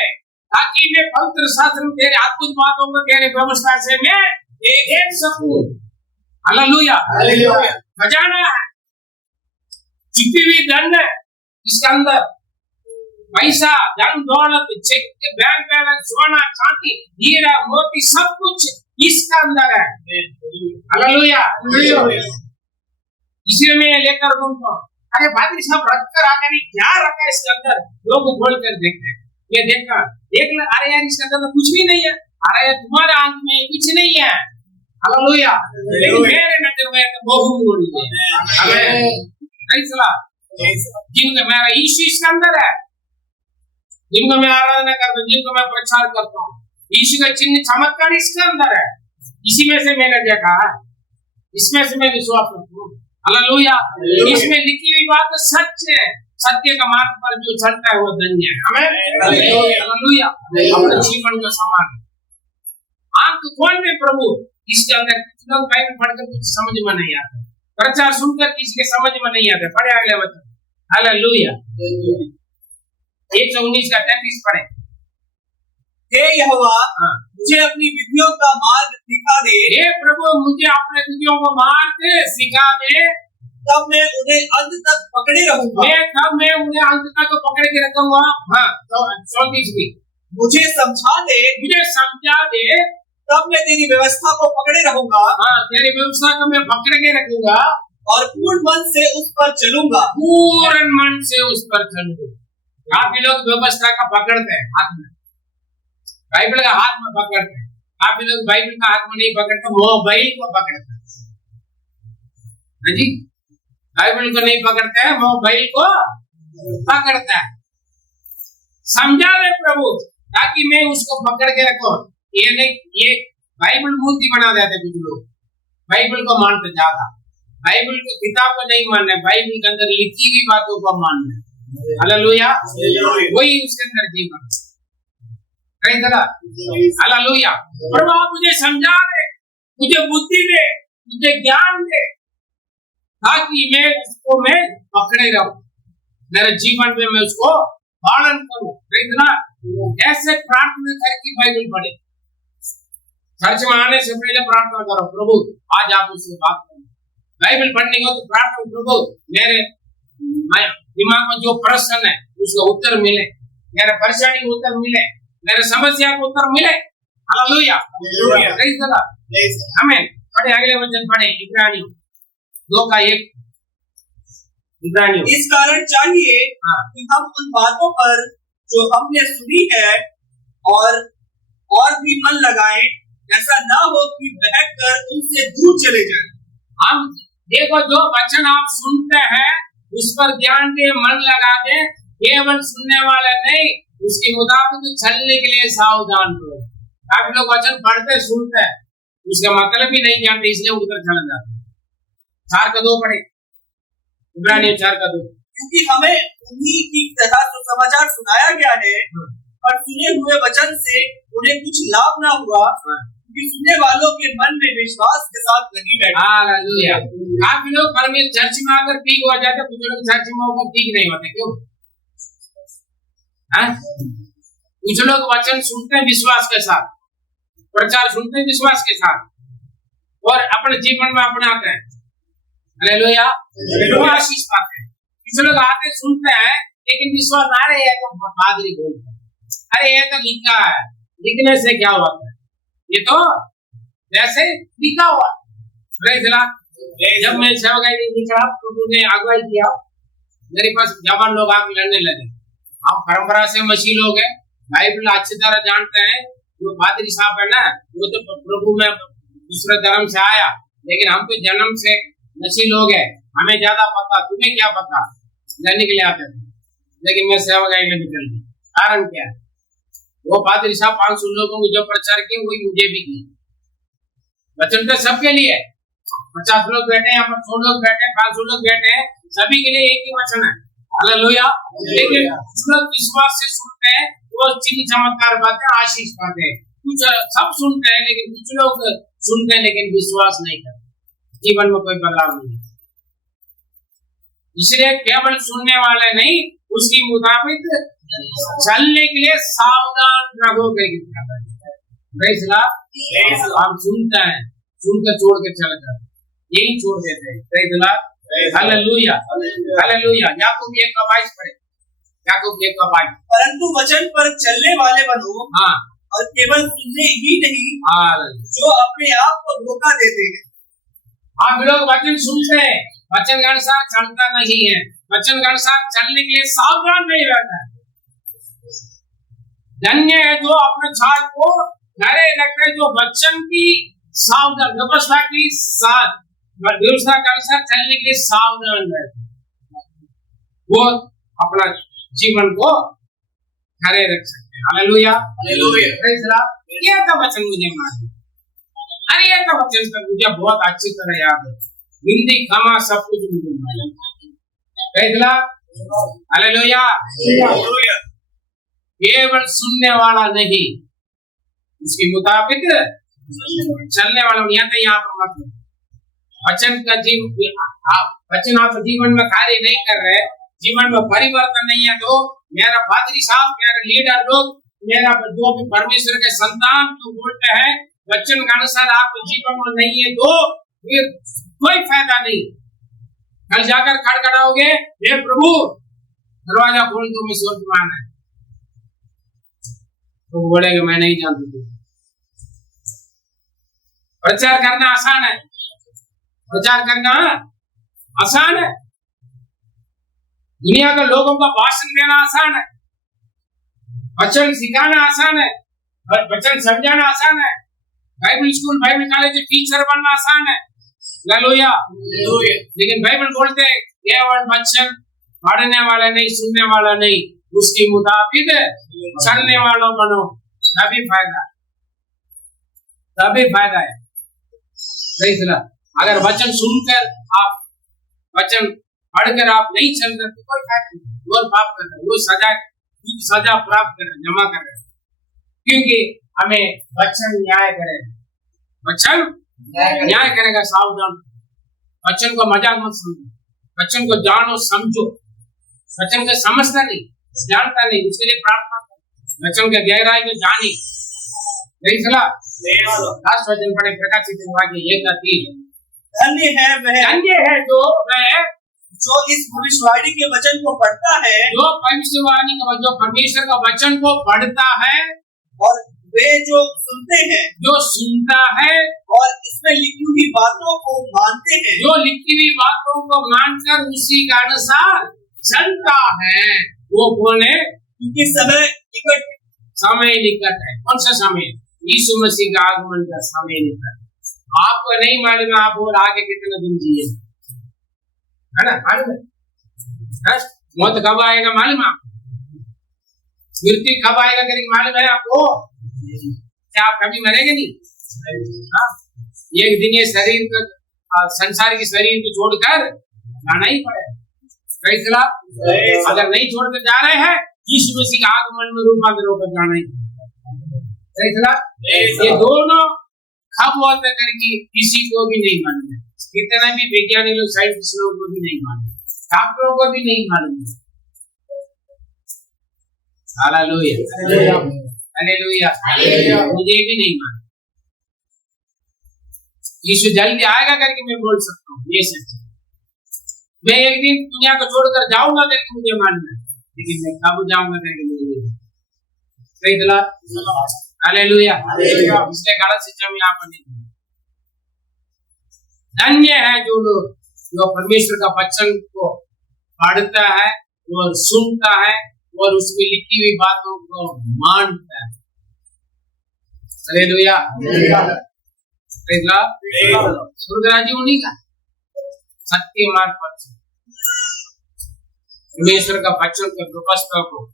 ताकि मैं पवित्र शास्त्र तेरे अद्भुत बातों को तेरे व्यवस्था से मैं देख सकूं। हालेलुया। हालेलुया। खजाना है, छिपी हुई धन है, इसके अंदर पैसा, धन दौलत, चेक, बैंक बैलेंस, सोना चांदी, हीरा मोती, सब कुछ इसका अंदर है। हालेलुया। इसलिए मैं लेकर घूमता हूँ। अरे पादरी साहब रख कर आकर नहीं, क्या रखा है इसके अंदर? लोग खोल कर देखते हैं, ये देखना देख ले, अरे यार इसके अंदर कुछ भी नहीं है, अरे यार तुम्हारे आंख में कुछ नहीं है। हालेलुया। लेकिन मेरे नजर में तो बहुत बड़ी है। आमीन। जिनको मेरा यीशु इसके अंदर है, जिनको मैं आराधना करता हूँ, जिनको मैं प्रचार करता हूँ, यीशु का चिन्ह चमत्कार इसके अंदर है। इसी में से मैंने देखा, इसमें से मैं विश्वास करता हूँ। हालेलुया। इसमें लिखी हुई बात सच है, सत्य का मार्ग पर जो चलता है वो धन्य है। आमीन, हालेलुया। अपने जीवन का समान आंख खोल दे प्रभु। इसके अंदर कुछ लोग बाइबल पढ़कर कुछ समझ में नहीं आता, प्रचार सुनकर किसी के समझ में नहीं आता। पढ़े अगले वचन, हालेलुया। 119 का 33 पढ़े। हे यहोवा, मुझे अपनी विधियों का मार्ग सिखा दे। हे प्रभु, मुझे अपने विधियों को मार्ग सिखा दे, तब मैं उन्हें अंत तक पकड़े रहूंगा। मैं उन्हें अंत तक पकड़ के रखूंगा। हाँ, तो 34 भी, मुझे समझा दे, तब मैं तेरी व्यवस्था को पकड़े रहूंगा। हाँ, तेरी व्यवस्था को मैं पकड़ के रखूंगा और पूर्ण मन से उस पर चलूंगा। पूर्ण मन से उस पर चलूंगा। काफी लोग व्यवस्था का पकड़ते हैं हाथ में, बाइबल का हाथ में पकड़ते हैं। काफी लोग बाइबल का हाथ में नहीं पकड़ते, मोबाइल को पकड़ते हैं। जी, बाइबल को नहीं पकड़ते हैं, मोबाइल को पकड़ता है। समझा दे प्रभु, ताकि मैं उसको पकड़ के रखूं। ये नहीं, ये बाइबल मूर्ति बना देते कुछ लोग, बाइबल को मानते ज्यादा, बाइबल की किताब को नहीं मानना, बाइबल के अंदर लिखी हुई बातों को मानना। हालेलुया, वही उसके अंदर जीवन। हालेलुया। प्रभु आप मुझे समझा दे, मुझे बुद्धि दे, मुझे ज्ञान दे, ताकि मैं उसको मैं पकड़े रहूं, मेरे जीवन में मैं उसको पालन करूं। ऐसे प्रार्थना करके बाइबल पढ़े। चर्च में आने से पहले प्रार्थना करो, प्रभु आज आप मुझसे बात करो। बाइबल पढ़ने को तो प्रार्थना, प्रभु मेरे दिमाग में जो प्रश्न है उसका उत्तर मिले, मेरे परेशानी को उत्तर मिले, मेरे समस्या को उत्तर मिले। हालेलुया, प्रेज़ द लॉर्ड, आमीन। पढ़े अगले वचन पढ़े, इब्रानियों 2:1। इब्रानियों, इस कारण चाहिए कि हम उन बातों पर जो हमने सुनी है और भी मन लगाएं, ऐसा ना हो कि बहक कर उनसे दूर चले जाएं। हम देखो, जो वचन आप सुनते हैं उस पर ध्यान दे, मन लगा दे, केवल सुनने वाला नहीं, उसके मुताबिक चलने के लिए सावधान रहो। काफी लोग वचन पढ़ते सुनते हैं, उसका मतलब ही नहीं जानते, इसलिए उधर चले जाते। 4:2 पढ़े, इब्रानियों 4:2। क्योंकि हमें उन्हीं की तरह सुसमाचार सुनाया गया है, और सुने हुए वचन से उन्हें कुछ लाभ ना हुआ, क्योंकि सुनने वालों के मन में विश्वास के साथ लगी बैठे। हालेलुया। काफी लोग परमेश्वर चर्च में आकर ठीक हो जाते, कुछ लोग चर्च में होकर ठीक नहीं होते। क्यों? कुछ लोग वचन सुनते हैं विश्वास के साथ, प्रचार सुनते हैं विश्वास के साथ, और अपने जीवन में अपनाते हैं। हालेलुया, आशीष पाते हैं। कुछ लोग आते सुनते हैं लेकिन विश्वास आ रहे हैं तो पादरी बोलते हैं, अरे ये तो लिखा है, लिखने से क्या होता है, ये तो वैसे लिखा हुआ। जब मैं सेवकाई निकला तो उन्होंने अगुवाई किया, मेरे पास जवान लोग आके लड़ने लगे। हम परंपरा से मसीह लोग हैं, बाइबल अच्छी तरह जानते हैं। जो पादरी साहब है ना, वो तो प्रभु में दूसरे धर्म से आया, लेकिन हम तो जन्म से मसीह लोग हैं, हमें ज्यादा पता, तुम्हें क्या पता, लड़ने के लिए आते थे। लेकिन मैं सेवकाई में निकल गई। कारण क्या है? वो पादरी साहब 500 लोगों को जो प्रचार किए वही मुझे भी किए। वचन तो सबके लिए, 50 लोग बैठे हैं, 100 लोग बैठे हैं, 500 लोग बैठे हैं, सभी के लिए एक ही वचन है। हालेलुया। लेकिन कुछ लोग विश्वास से सुनते हैं, वो चिन्ह चमत्कार बातें आशीष पाते हैं। कुछ सब सुनते हैं, लेकिन कुछ लोग सुनते हैं लेकिन विश्वास नहीं करते, जीवन में कोई बदलाव नहीं। इसलिए केवल सुनने वाले नहीं, उसके मुताबिक चलने के लिए सावधान रहो। हम सुनते हैं, सुनकर छोड़ के चले जाते, यही छोड़ देते हैं। Hallelujah, hallelujah. याकूब 1:22 पढ़े, याकूब 1:22। परंतु वचन पर चलने वाले बनो, हाँ, और केवल सुनने ही नहीं, जो अपने आप को धोखा देते हैं। आप लोग वचन सुनते हैं, वचन के अनुसार चलता नहीं है, वचन के अनुसार चलने के लिए सावधान नहीं रहता है। धन्य है जो अपने चाल को खड़े रखते, जो वचन की सावधान व्यवस्था की साथ व्यवस्था के अनुसार चलने के लिए सावधान रहते, वो अपना जीवन को खड़े रख सकते हैं। Hallelujah, hallelujah. ये तो वचन मुझे मालूम, अरे ये तो वचन तो मुझे बहुत अच्छी तरह याद है। हिंदी क्षमा सब कुछ मिलेगा। कैदला हालेलुया। केवल सुनने वाला नहीं, उसके मुताबिक चलने वाला। यहाँ पर मतलब वचन का वचन आप जीवन में कार्य नहीं कर रहे, जीवन में परिवर्तन नहीं है, तो मेरा पादरी साहब, मेरे लीडर लोग, मेरा जो भी परमेश्वर के संतान जो बोलते हैं वचन के अनुसार आपके जीवन में नहीं है, तो फिर कोई फायदा नहीं। कल जाकर खड़खड़ाओगे, हे प्रभु दरवाजा खोल दो, मैं स्वर्गवान है, तो बोलेगा मैं नहीं जानती। प्रचार करना आसान है, प्रचार करना आसान है, दुनिया के लोगों का भाषण देना आसान है, वचन सिखाना आसान है, वचन समझाना आसान है, Bible school Bible college teacher बनना आसान है। हालेलुया। लेकिन बाइबल बोलते हैं केवल वचन पढ़ने वाला नहीं, सुनने वाला नहीं, उसके मुताबिक चलने वालों बनो, तभी फायदा है। अगर वचन सुनकर आप, वचन पढ़कर आप नहीं चल रहे तो कोई फायदा नहीं, वो पाप कर रहे, वो सजा प्राप्त कर रहे, जमा कर रहे, क्योंकि हमें वचन न्याय करेगा, वचन न्याय करेगा। सावधान, वचन को मजाक मत समझो, वचन को जानो समझो, वचन को समझता नहीं, जानता नहीं, उसके लिए प्रार्थना करो, वचन के गहराई में जानी। यही सलाह लास्ट वचन पढ़े, प्रकाशित वाक्य 1:3। धन्य है जो इस भविष्यवाणी के वचन को पढ़ता है, जो भविष्यवाणी का, जो परमेश्वर का वचन को पढ़ता है, और वे जो सुनते हैं, जो सुनता है, और इसमें लिखी हुई बातों को मानते हैं, जो लिखी हुई बातों को मानकर उसी के अनुसार चलता है, वो कौन है? क्योंकि समय निकट है। कौन सा समय? यीशु मसीह का आगमन का समय निकट है। आपको नहीं मालूम है आप और आगे कितने दिन जिए, है ना? मालूम है? मौत कब आएगा मालूम है आपको? मृत्यु कब आएगा करके मालूम है आपको? क्या आप कभी मरेंगे नहीं? एक दिन ये शरीर का, संसार के शरीर को छोड़कर जाना ही पड़ेगा। कैसा? अगर नहीं छोड़कर जा रहे हैं, यीशु मसीह का आगमन में रूपांतर होकर जाना ही। ये दोनों कब होता करके किसी को भी नहीं मालूम है, कितना भी वैज्ञानिक लोग, साइंटिस्ट लोग को भी नहीं मालूम, डॉक्टरों को भी नहीं मालूम है। हालेलुया, हालेलुया, हालेलुया, मुझे भी नहीं मालूम। यीशु जल्दी आएगा करके मैं बोल सकता हूँ, ये सच है। मैं एक दिन दुनिया को छोड़कर जाऊंगा करके मुझे मालूम है, लेकिन मैं कब जाऊंगा करके मुझे सही दिला। हालेलुया, इसलिए गलत शिक्षा में आप नहीं। धन्य है जो लोग, जो परमेश्वर का वचन को पढ़ता है और सुनता है और उसमें लिखी हुई बातों को मानता है। हालेलुया, स्वर्ग राज्य उन्हीं का, सत्य मार्ग पर परमेश्वर का वचन के व्यवस्था को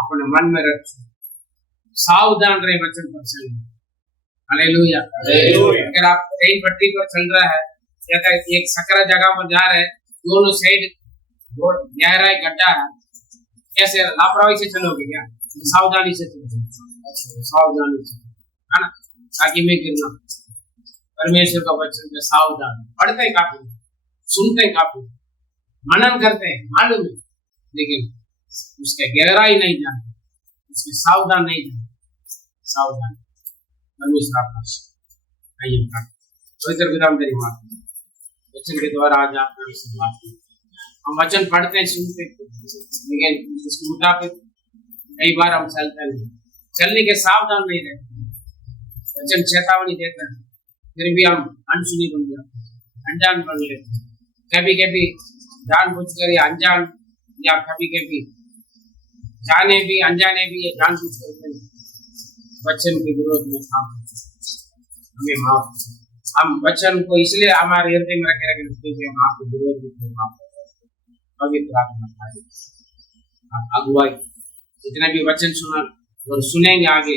अपने मन में रखो, सावधान रहे वचन पर चलने। हालेलुया। अगर आप कहीं पटरी पर चल रहा है या एक सकरा जगह पर जा रहे हैं, दोनों साइड गहरा गड्ढा है, कैसे लापरवाही से चलोगे क्या? सावधानी से चलो, सावधानी से, है ना, ताकि मैं गिरना। परमेश्वर का वचन में सावधान, पढ़ते हैं काफी, सुनते हैं काफी, मनन करते हैं, मालूम है, लेकिन उसके गहराई नहीं जानते, उसके सावधान नहीं जानते। सावधान परमेश्वर आपका आइए पवित्र पिता तेरी बात वचन के द्वारा आज आप हमसे बात की। हम वचन पढ़ते हैं, सुनते हैं, लेकिन उसके मुताबिक कई बार हम चलते नहीं, चलने के सावधान नहीं रहते, वचन चेतावनी देते हैं, फिर भी हम अनसुनी बन जाते, अनजान बन लेते, कभी कभी जानबूझकर या अनजान, या कभी कभी जाने भी अनजाने भी ये जानबूझकर वचन के विरोध में काम, हमें माफ, हम वचन को इसलिए हमारे हृदय में रखे क्योंकि हम आपके विरोध में माफ, पवित्र आत्मा अगुवाई, जितने भी वचन सुना और सुनेंगे आगे,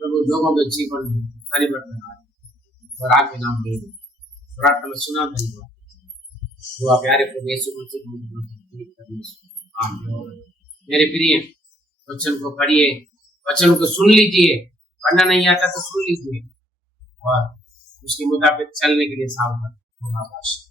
प्रभु लोगों के जीवन में परिवर्तन आए और आगे नाम दे प्रार्थना सुना धन्यवाद। दुआ प्यारे प्रभु यीशु मसीह मेरे प्रिय वचन को पढ़िए, वचन को सुन लीजिए, पढ़ना नहीं आता तो सुन लीजिए और उसके मुताबिक चलने के लिए सावधान होना आवश्यक।